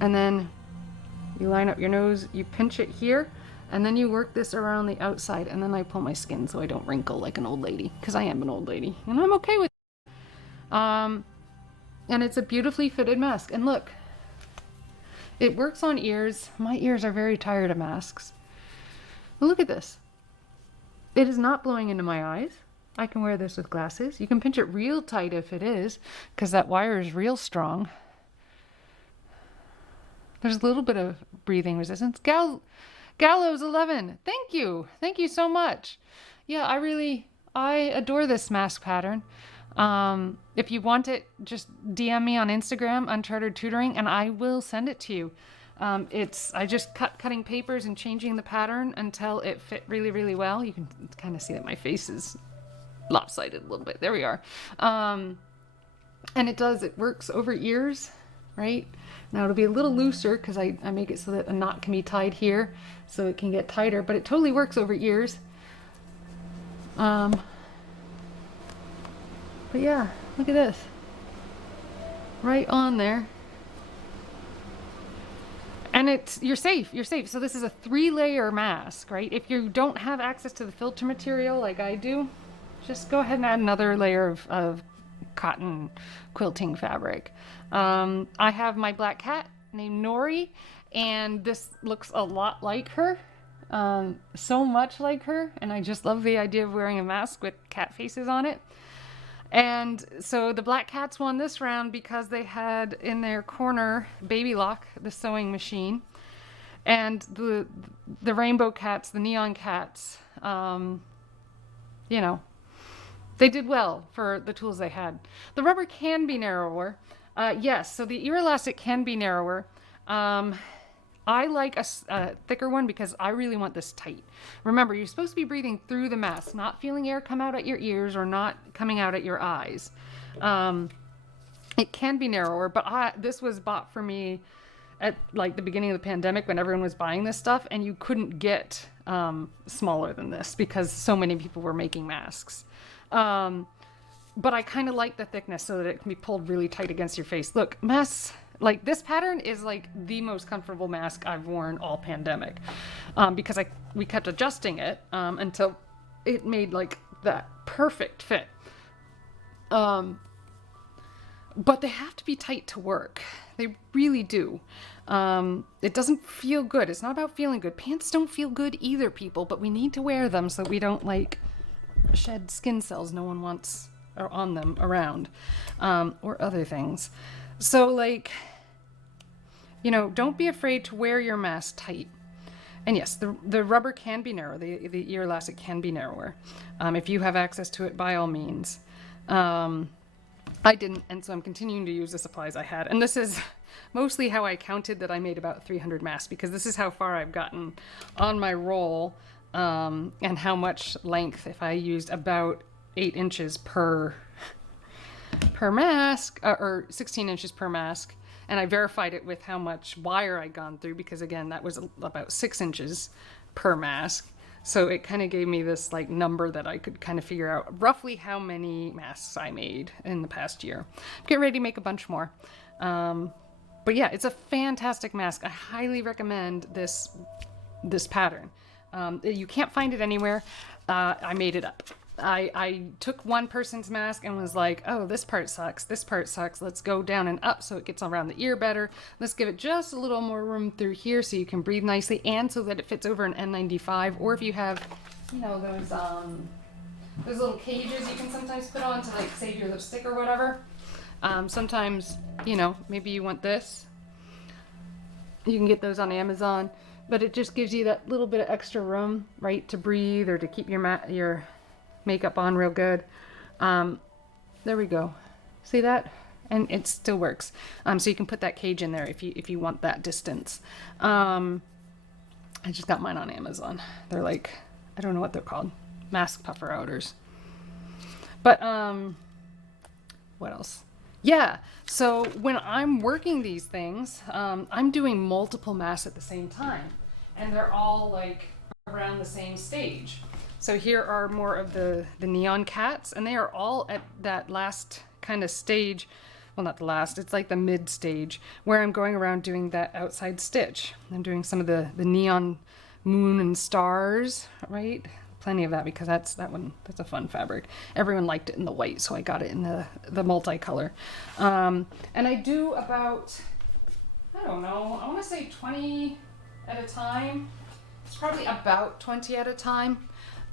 And then you line up your nose, you pinch it here, and then you work this around the outside, and then I pull my skin so I don't wrinkle like an old lady, because I am an old lady, and I'm okay with it. And it's a beautifully fitted mask. And look, it works on ears. My ears are very tired of masks. But look at this. It is not blowing into my eyes. I can wear this with glasses. You can pinch it real tight if it is, because that wire is real strong. There's a little bit of breathing resistance. Gallows 11, thank you. Thank you so much. Yeah, I adore this mask pattern. If you want it, just DM me on Instagram, Uncharted Tutoring, and I will send it to you. I just cutting papers and changing the pattern until it fit really, really well. You can kind of see that my face is lopsided a little bit. There we are. And it works over ears, right? Now it'll be a little looser because I make it so that a knot can be tied here so it can get tighter, but it totally works over ears. But yeah, look at this. Right on there. And you're safe. So this is a 3-layer mask, right? If you don't have access to the filter material like I do, just go ahead and add another layer of cotton quilting fabric. I have my black cat named Nori, and this looks a lot like her. So much like her, and I just love the idea of wearing a mask with cat faces on it. And so the black cats won this round because they had in their corner Baby Lock, the sewing machine, and the rainbow cats, the neon cats, you know, they did well for the tools they had. The rubber can be narrower. Yes, so the ear elastic can be narrower. I like a thicker one because I really want this tight. Remember, you're supposed to be breathing through the mask, not feeling air come out at your ears or not coming out at your eyes. It can be narrower, but this was bought for me at like the beginning of the pandemic when everyone was buying this stuff, and you couldn't get smaller than this because so many people were making masks. But I kind of like the thickness so that it can be pulled really tight against your face. Look, masks. Like this pattern is like the most comfortable mask I've worn all pandemic, because we kept adjusting it until it made like that perfect fit. But they have to be tight to work. They really do. It doesn't feel good. It's not about feeling good. Pants don't feel good either, people, but we need to wear them so we don't like shed skin cells no one wants or on them around, or other things. So like, you know, don't be afraid to wear your mask tight. And yes, the rubber can be narrow. The ear elastic can be narrower. If you have access to it, by all means. I didn't, and so I'm continuing to use the supplies I had. And this is mostly how I counted that I made about 300 masks, because this is how far I've gotten on my roll, and how much length, if I used about 8 inches per mask, or 16 inches per mask. And I verified it with how much wire I'd gone through, because again, that was about 6 inches per mask. So it kind of gave me this like number that I could kind of figure out roughly how many masks I made in the past year. I'm getting ready to make a bunch more. But yeah, it's a fantastic mask. I highly recommend this pattern. You can't find it anywhere. I made it up. I took one person's mask and was like, oh, this part sucks, let's go down and up so it gets around the ear better. Let's give it just a little more room through here so you can breathe nicely, and so that it fits over an N95, or if you have, you know, those little cages you can sometimes put on to like save your lipstick or whatever. Sometimes, you know, maybe you want this. You can get those on Amazon, but it just gives you that little bit of extra room, right, to breathe or to keep your makeup on real good. There we go. See that? And it still works. So you can put that cage in there if you want that distance. I just got mine on Amazon. They're like, I don't know what they're called. Mask puffer outers. But what else? Yeah, so when I'm working these things, I'm doing multiple masks at the same time, and they're all like around the same stage. So here are more of the neon cats, and they are all at that last kind of stage. Well, not the last, it's like the mid stage, where I'm going around doing that outside stitch. I'm doing some of the neon moon and stars, right? Plenty of that, because that's a fun fabric. Everyone liked it in the white, so I got it in the multicolor. And I do about, I don't know, I want to say 20 at a time. It's probably about 20 at a time.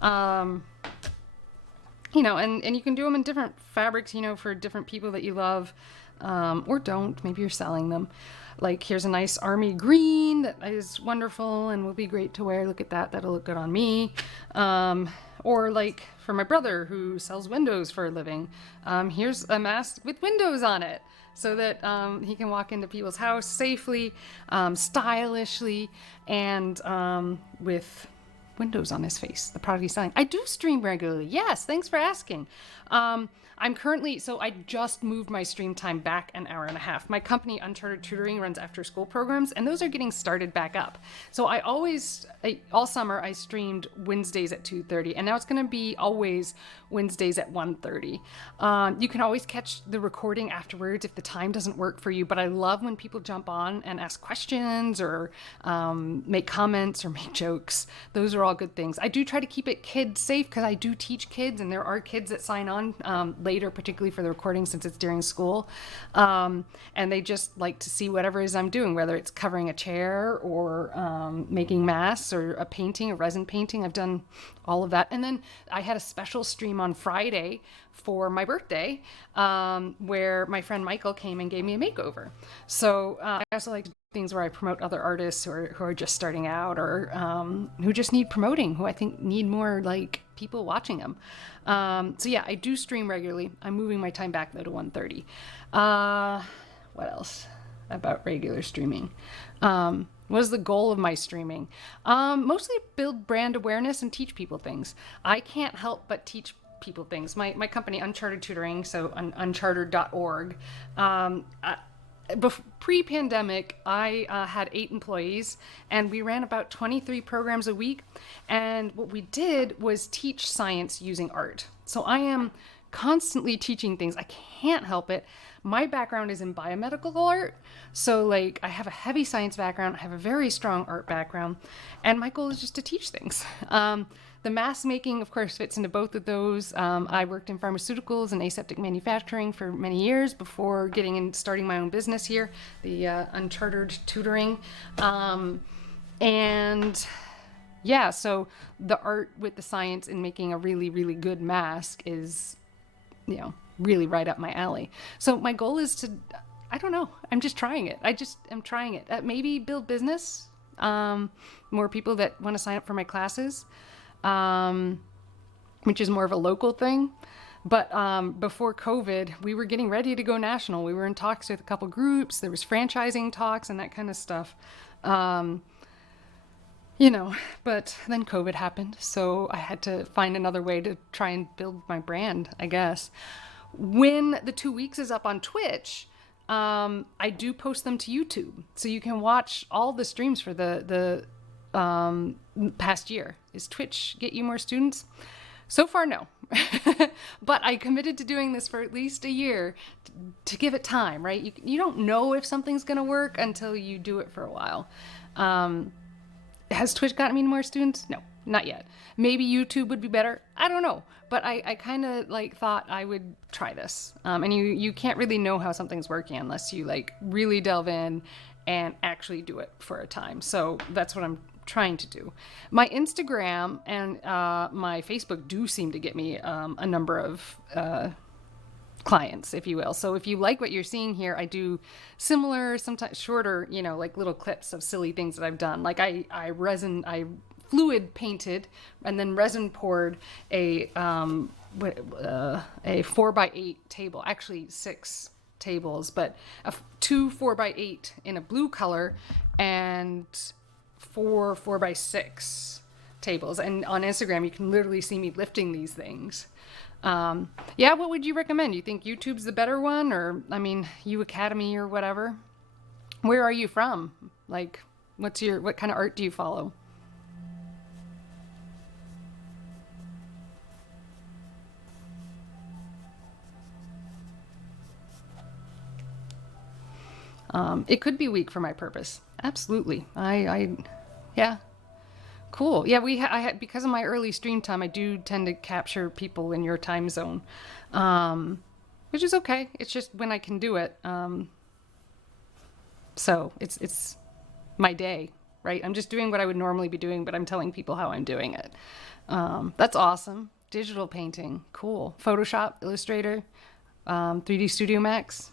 You know, and you can do them in different fabrics, you know, for different people that you love, or don't. Maybe you're selling them. Like, here's a nice army green that is wonderful and will be great to wear. Look at that. That'll look good on me. Or like for my brother who sells windows for a living. Here's a mask with windows on it, so that he can walk into people's house safely, stylishly, and with windows on his face, the product he's selling. I do stream regularly. Yes, thanks for asking. I'm currently, so I just moved my stream time back an hour and a half. My company, Uncharted Tutoring, runs after school programs, and those are getting started back up. So all summer, I streamed Wednesdays at 2:30, and now it's going to be always Wednesdays at 1:30. You can always catch the recording afterwards if the time doesn't work for you, but I love when people jump on and ask questions or make comments or make jokes. Those are all good things. I do try to keep it kid safe, because I do teach kids, and there are kids that sign on later, particularly for the recording, since it's during school, and they just like to see whatever it is I'm doing, whether it's covering a chair or making masks or a painting, a resin painting. I've done all of that. And then I had a special stream on Friday for my birthday, where my friend Michael came and gave me a makeover. So I also like to do things where I promote other artists who are just starting out, or who just need promoting, who I think need more like people watching them. So yeah, I do stream regularly. I'm moving my time back though to 1:30. What else about regular streaming? What is the goal of my streaming? Mostly build brand awareness and teach people things. I can't help but teach people things. My company, Uncharted Tutoring, so uncharted.org. Pre-pandemic, I had 8 employees, and we ran about 23 programs a week. And what we did was teach science using art. So I am constantly teaching things. I can't help it. My background is in biomedical art. So like, I have a heavy science background. I have a very strong art background, and my goal is just to teach things. The mask making, of course, fits into both of those. I worked in pharmaceuticals and aseptic manufacturing for many years before getting and starting my own business here, the Uncharted Tutoring. And yeah, so the art with the science in making a really, really good mask is, you know, really right up my alley. So my goal is to, I don't know, I'm just trying it. I'm trying it. Maybe build business, more people that want to sign up for my classes. Which is more of a local thing. But before COVID, we were getting ready to go national. We were in talks with a couple groups. There was franchising talks and that kind of stuff. You know, but then COVID happened, so I had to find another way to try and build my brand, I guess. When the 2 weeks is up on Twitch, I do post them to YouTube, so you can watch all the streams for the past year. Is Twitch get you more students? So far, no. But I committed to doing this for at least a year to give it time, right? You don't know if something's going to work until you do it for a while. Has Twitch gotten me more students? No, not yet. Maybe YouTube would be better. I don't know. But I kind of like thought I would try this. And you can't really know how something's working unless you like really delve in and actually do it for a time. So that's what I'm trying to do. My Instagram and my Facebook do seem to get me a number of clients, if you will. So if you like what you're seeing here, I do similar, sometimes shorter, you know, like little clips of silly things that I've done. Like I fluid painted and then resin poured a 4x8 table, actually 6 tables, but 2 4x8 in a blue color and 4 4x6 tables. And on Instagram, you can literally see me lifting these things. Yeah, what would you recommend? You think YouTube's the better one, or I mean, U Academy or whatever? Where are you from? Like, what kind of art do you follow? It could be weak for my purpose. Absolutely. Yeah. Cool. Yeah, I had, because of my early stream time, I do tend to capture people in your time zone, which is okay. It's just when I can do it. So it's my day, right? I'm just doing what I would normally be doing, but I'm telling people how I'm doing it. That's awesome. Digital painting. Cool. Photoshop, Illustrator, 3D Studio Max.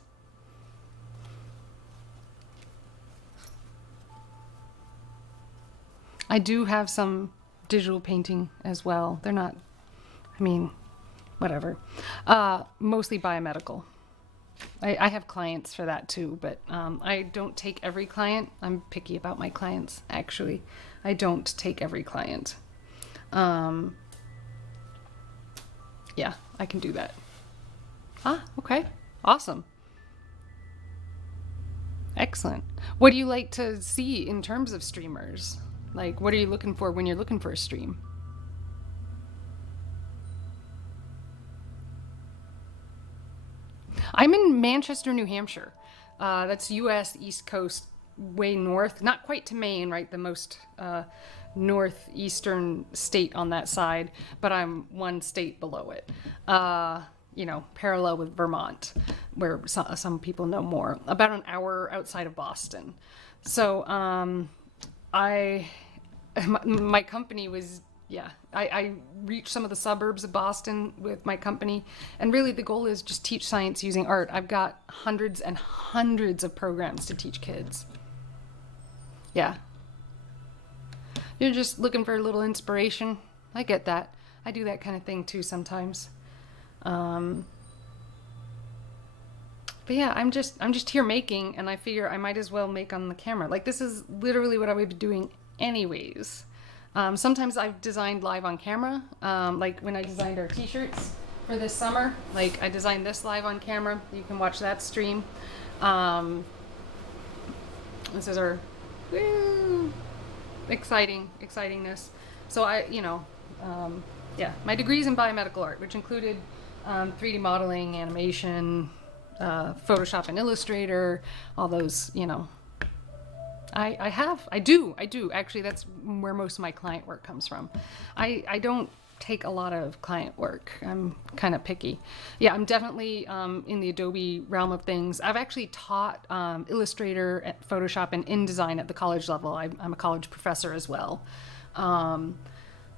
I do have some digital painting as well. They're not, I mean, whatever. Mostly biomedical. I have clients for that too, but I don't take every client. I'm picky about my clients, actually. I don't take every client. Yeah, I can do that. Okay. Awesome. Excellent. What do you like to see in terms of streamers? Like, what are you looking for when you're looking for a stream? I'm in Manchester, New Hampshire. That's U.S. East Coast, way north. Not quite to Maine, right? The most northeastern state on that side, but I'm one state below it. You know, parallel with Vermont, where some people know more. About an hour outside of Boston. So, my company was, I reached some of the suburbs of Boston with my company, and really the goal is just teach science using art. I've got hundreds and hundreds of programs to teach kids. Yeah. You're just looking for a little inspiration. I get that. I do that kind of thing too sometimes. But yeah, I'm just here making, and I figure I might as well make on the camera. Like, this is literally what I would be doing anyways. Sometimes I've designed live on camera, like when I designed our t-shirts for this summer. Like, I designed this live on camera. You can watch that stream. This is our excitingness. So yeah, my degree's in biomedical art, which included 3D modeling, animation, Photoshop and Illustrator, all those, I do. Actually, that's where most of my client work comes from. I don't take a lot of client work. I'm kind of picky. Yeah, I'm definitely in the Adobe realm of things. I've actually taught Illustrator, Photoshop, and InDesign at the college level. I'm a college professor as well.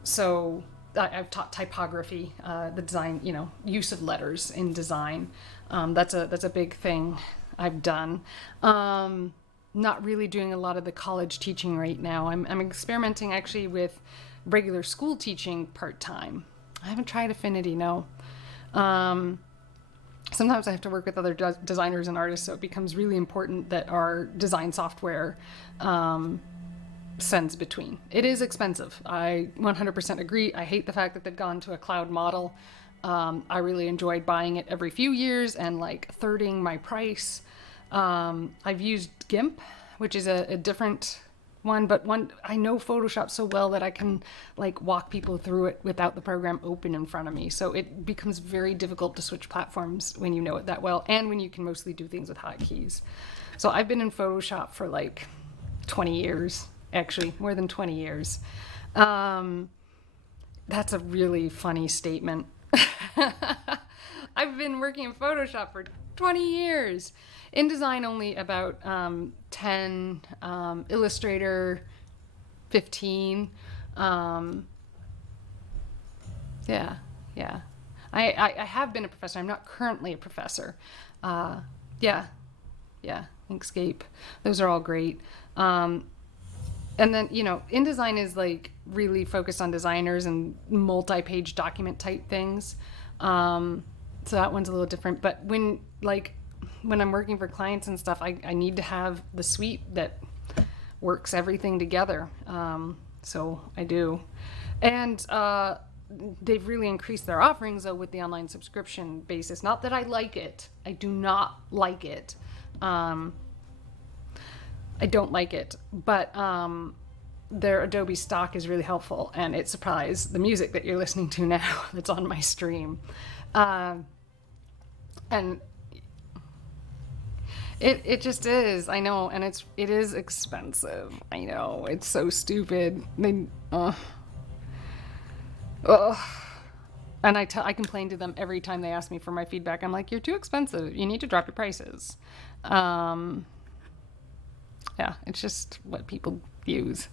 So I've taught typography, the design, use of letters in design. That's a big thing I've done. Not really doing a lot of the college teaching right now. I'm experimenting actually with regular school teaching part-time. I haven't tried Affinity, no. Sometimes I have to work with other designers and artists, so it becomes really important that our design software sends between. It is expensive. I 100% agree. I hate the fact that they've gone to a cloud model. I really enjoyed buying it every few years and like thirding my price. I've used GIMP, which is a different one, but I know Photoshop so well that I can like walk people through it without the program open in front of me. So it becomes very difficult to switch platforms when you know it that well, and when you can mostly do things with hotkeys. So I've been in Photoshop for like 20 years, actually more than 20 years. That's a really funny statement. I've been working in Photoshop for 20 years. InDesign only about 10, Illustrator 15. Yeah. I have been a professor. I'm not currently a professor. Yeah, Inkscape. Those are all great. And then, InDesign is like really focused on designers and multi-page document type things. So that one's a little different. But when I'm working for clients and stuff, I need to have the suite that works everything together. So I do. And they've really increased their offerings, though, with the online subscription basis. Not that I like it. I do not like it. I don't like it. But their Adobe stock is really helpful, and it supplies the music that you're listening to now that's on my stream. And it just is, I know, and it is expensive. I know, it's so stupid. And I complain to them every time they ask me for my feedback. I'm like, you're too expensive. You need to drop your prices. Yeah, it's just what people use.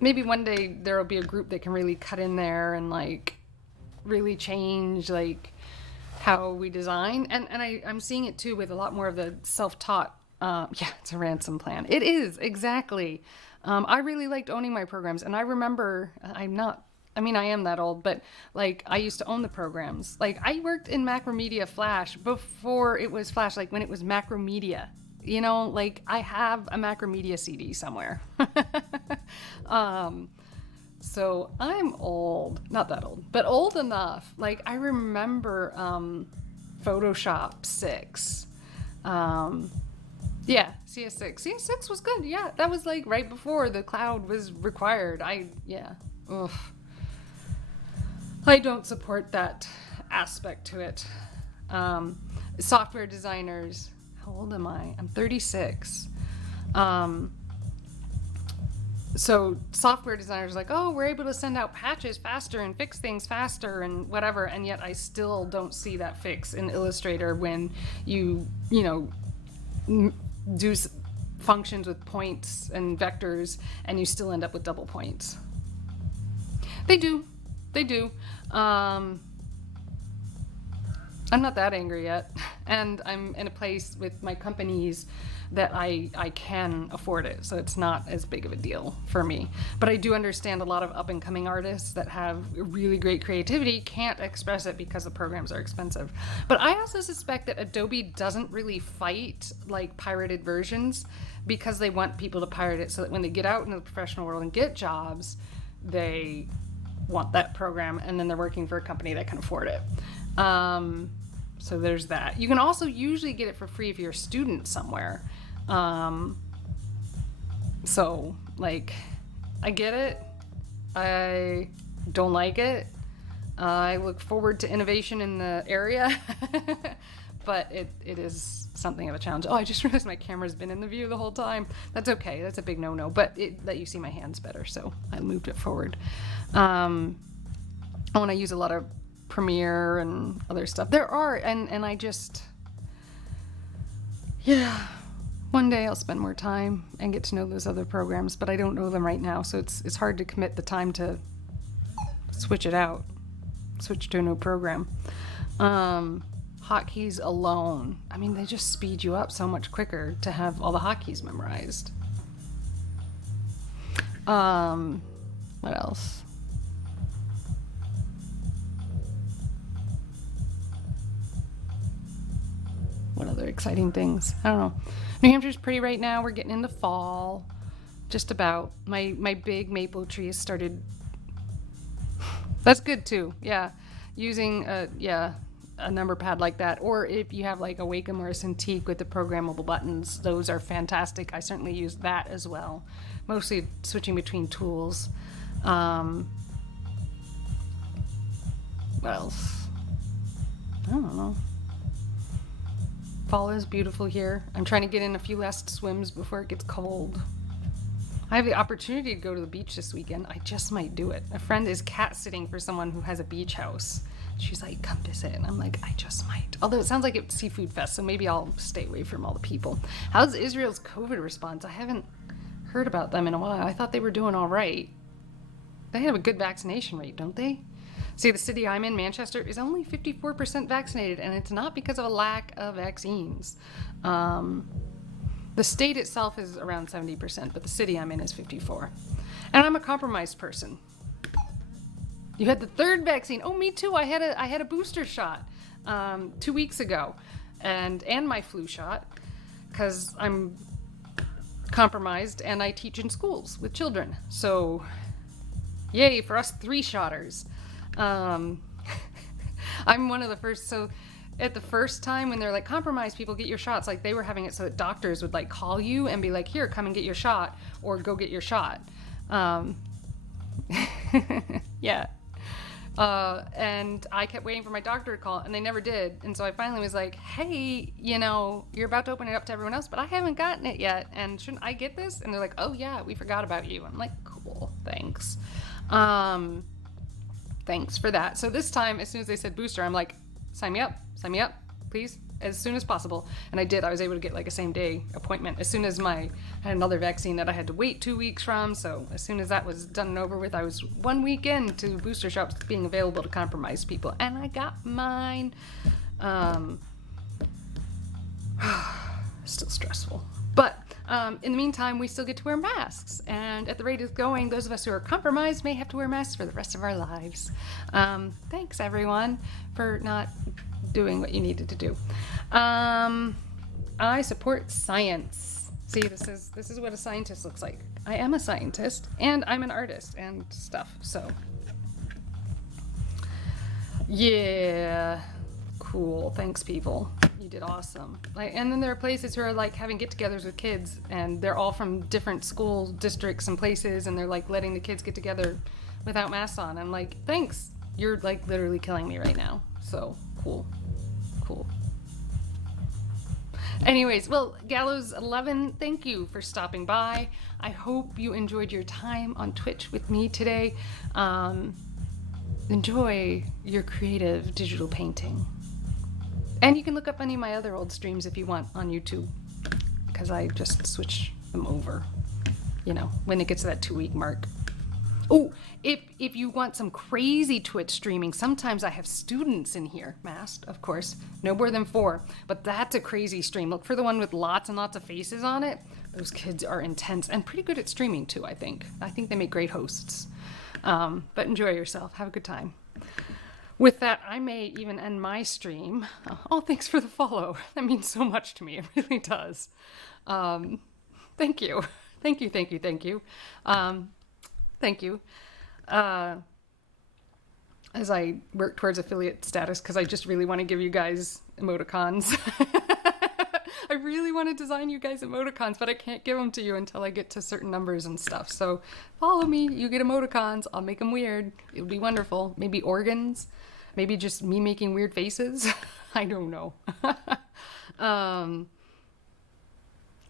Maybe one day there will be a group that can really cut in there and like really change like how we design. And I'm seeing it too with a lot more of the self-taught. It's a ransom plan. It is, exactly. I really liked owning my programs, and I remember I am that old, but like I used to own the programs. Like I worked in Macromedia Flash before it was Flash, like when it was Macromedia. Like I have a Macromedia CD somewhere. So I'm old, not that old, but old enough. Like I remember Photoshop 6. CS6. CS6 was good. Yeah, that was like right before the cloud was required. Ugh. I don't support that aspect to it. Software designers. How old am I? I'm 36. So software designers are like, oh, we're able to send out patches faster and fix things faster and whatever. And yet I still don't see that fix in Illustrator when you do functions with points and vectors and you still end up with double points. They do. I'm not that angry yet. And I'm in a place with my companies that I can afford it, so it's not as big of a deal for me. But I do understand a lot of up-and-coming artists that have really great creativity can't express it because the programs are expensive. But I also suspect that Adobe doesn't really fight like pirated versions because they want people to pirate it so that when they get out into the professional world and get jobs, they want that program, and then they're working for a company that can afford it. So there's that. You can also usually get it for free if you're a student somewhere. So like, I get it. I don't like it. I look forward to innovation in the area, but it is something of a challenge. Oh, I just realized my camera's been in the view the whole time. That's okay. That's a big no-no, but it let you see my hands better, so I moved it forward. I want to use a lot of Premiere and other stuff. There are, and I just, one day I'll spend more time and get to know those other programs, but I don't know them right now, so it's hard to commit the time to switch to a new program. Hotkeys alone, I mean, they just speed you up so much quicker to have all the hotkeys memorized. What else? what other exciting things? I don't know. New Hampshire's pretty right now. We're getting into fall. Just about. My big maple tree has started. That's good too. Yeah. Using a number pad like that, or if you have like a Wacom or a Cintiq with the programmable buttons, those are fantastic. I certainly use that as well. Mostly switching between tools. What else? I don't know. Fall is beautiful here. I'm trying to get in a few last swims before it gets cold. I have the opportunity to go to the beach this weekend. I just might do it. A friend is cat sitting for someone who has a beach house. She's like, come visit. And I'm like, I just might. Although it sounds like it's Seafood Fest, so maybe I'll stay away from all the people. How's Israel's COVID response? I haven't heard about them in a while. I thought they were doing all right. They have a good vaccination rate, don't they? See, the city I'm in, Manchester, is only 54% vaccinated, and it's not because of a lack of vaccines. The state itself is around 70%, but the city I'm in is 54%. And I'm a compromised person. You had the third vaccine. Oh, me too. I had a booster shot 2 weeks ago, and my flu shot, because I'm compromised and I teach in schools with children. So, yay for us 3-shotters. I'm one of the first. So, at the first time when they're like, compromised people, get your shots, like they were having it so that doctors would like call you and be like, here, come and get your shot, or go get your shot. Yeah. And I kept waiting for my doctor to call, and they never did. And so I finally was like, hey, you're about to open it up to everyone else, but I haven't gotten it yet, and shouldn't I get this? And they're like, oh yeah, we forgot about you. I'm like, cool, thanks. Thanks for that. So this time, as soon as they said booster, I'm like, sign me up, please, as soon as possible. And I did. I was able to get like a same day appointment as soon as I had another vaccine that I had to wait 2 weeks from. So as soon as that was done and over with, I was 1 week into booster shots being available to compromised people, and I got mine. Still stressful, but in the meantime, we still get to wear masks, and at the rate it's going, those of us who are compromised may have to wear masks for the rest of our lives. Thanks everyone for not doing what you needed to do. I support science. See, this is what a scientist looks like. I am a scientist, and I'm an artist and stuff, so yeah, cool. Thanks, people. You did awesome. And then there are places who are like having get-togethers with kids, and they're all from different school districts and places, and they're like letting the kids get together without masks on. I'm like, thanks. You're like literally killing me right now. So cool. Anyways, well, Gallows 11, thank you for stopping by. I hope you enjoyed your time on Twitch with me today. Enjoy your creative digital painting. And you can look up any of my other old streams if you want on YouTube, because I just switch them over, when it gets to that 2-week mark. Oh, if you want some crazy Twitch streaming, sometimes I have students in here, masked, of course, no more than 4, but that's a crazy stream. Look for the one with lots and lots of faces on it. Those kids are intense and pretty good at streaming too, I think. I think they make great hosts. But enjoy yourself. Have a good time. With that, I may even end my stream. Oh, thanks for the follow. That means so much to me. It really does. Thank you. Thank you. Thank you. As I work towards affiliate status, because I just really want to give you guys emoticons. I really want to design you guys emoticons, but I can't give them to you until I get to certain numbers and stuff. So follow me. You get emoticons. I'll make them weird. It'll be wonderful. Maybe organs. Maybe just me making weird faces. I don't know.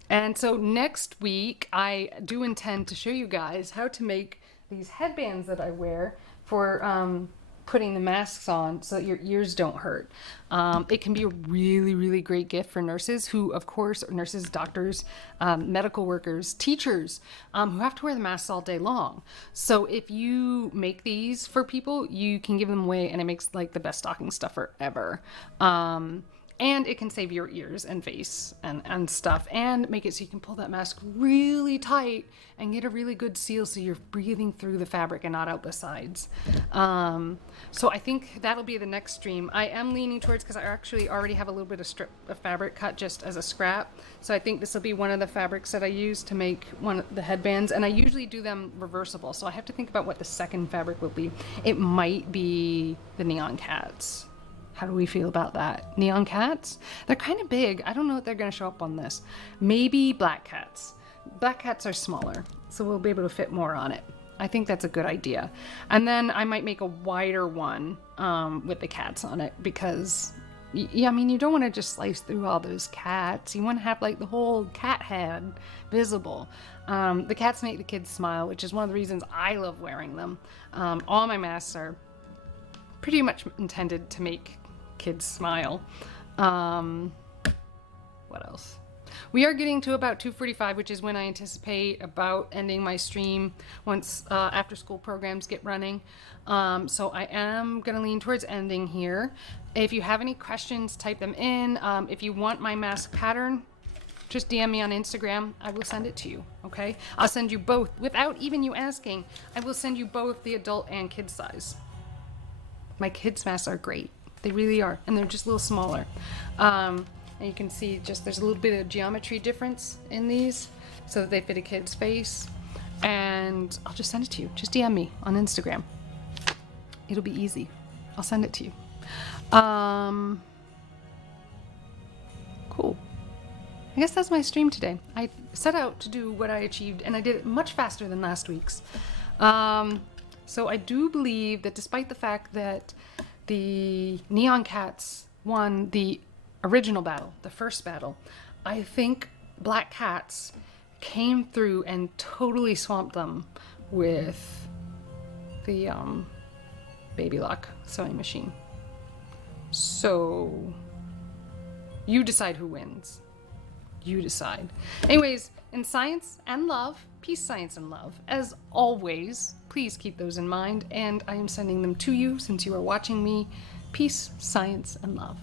And so next week, I do intend to show you guys how to make these headbands that I wear for putting the masks on so that your ears don't hurt. It can be a really, really great gift for nurses who, of course, are nurses, doctors, medical workers, teachers, who have to wear the masks all day long. So if you make these for people, you can give them away, and it makes like the best stocking stuffer ever. And it can save your ears and face and stuff, and make it so you can pull that mask really tight and get a really good seal so you're breathing through the fabric and not out the sides. So I think that'll be the next stream. I am leaning towards, because I actually already have a little bit of strip of fabric cut just as a scrap. So I think this will be one of the fabrics that I use to make one of the headbands. And I usually do them reversible. So I have to think about what the second fabric will be. It might be the neon cats. How do we feel about that? Neon cats? They're kind of big. I don't know if they're going to show up on this. Maybe black cats. Black cats are smaller, so we'll be able to fit more on it. I think that's a good idea. And then I might make a wider one with the cats on it, because, yeah, I mean, you don't want to just slice through all those cats. You want to have like the whole cat head visible. The cats make the kids smile, which is one of the reasons I love wearing them. All my masks are pretty much intended to make kids smile. What else? We are getting to about 2:45, which is when I anticipate about ending my stream once after school programs get running. So I am going to lean towards ending here. If you have any questions, type them in. If you want my mask pattern, just DM me on Instagram. I will send it to you, okay? I'll send you both without even you asking. I will send you both the adult and kid size. My kids' masks are great. They really are. And they're just a little smaller. And you can see just there's a little bit of geometry difference in these so that they fit a kid's face. And I'll just send it to you. Just DM me on Instagram. It'll be easy. I'll send it to you. Cool. I guess that's my stream today. I set out to do what I achieved, and I did it much faster than last week's. So I do believe that despite the fact that the Neon Cats won the original battle, the first battle, I think Black Cats came through and totally swamped them with the Baby Lock sewing machine. So you decide who wins. You decide. Anyways, in science and love, peace, science, and love, as always, please keep those in mind, and I am sending them to you since you are watching me. Peace, science, and love.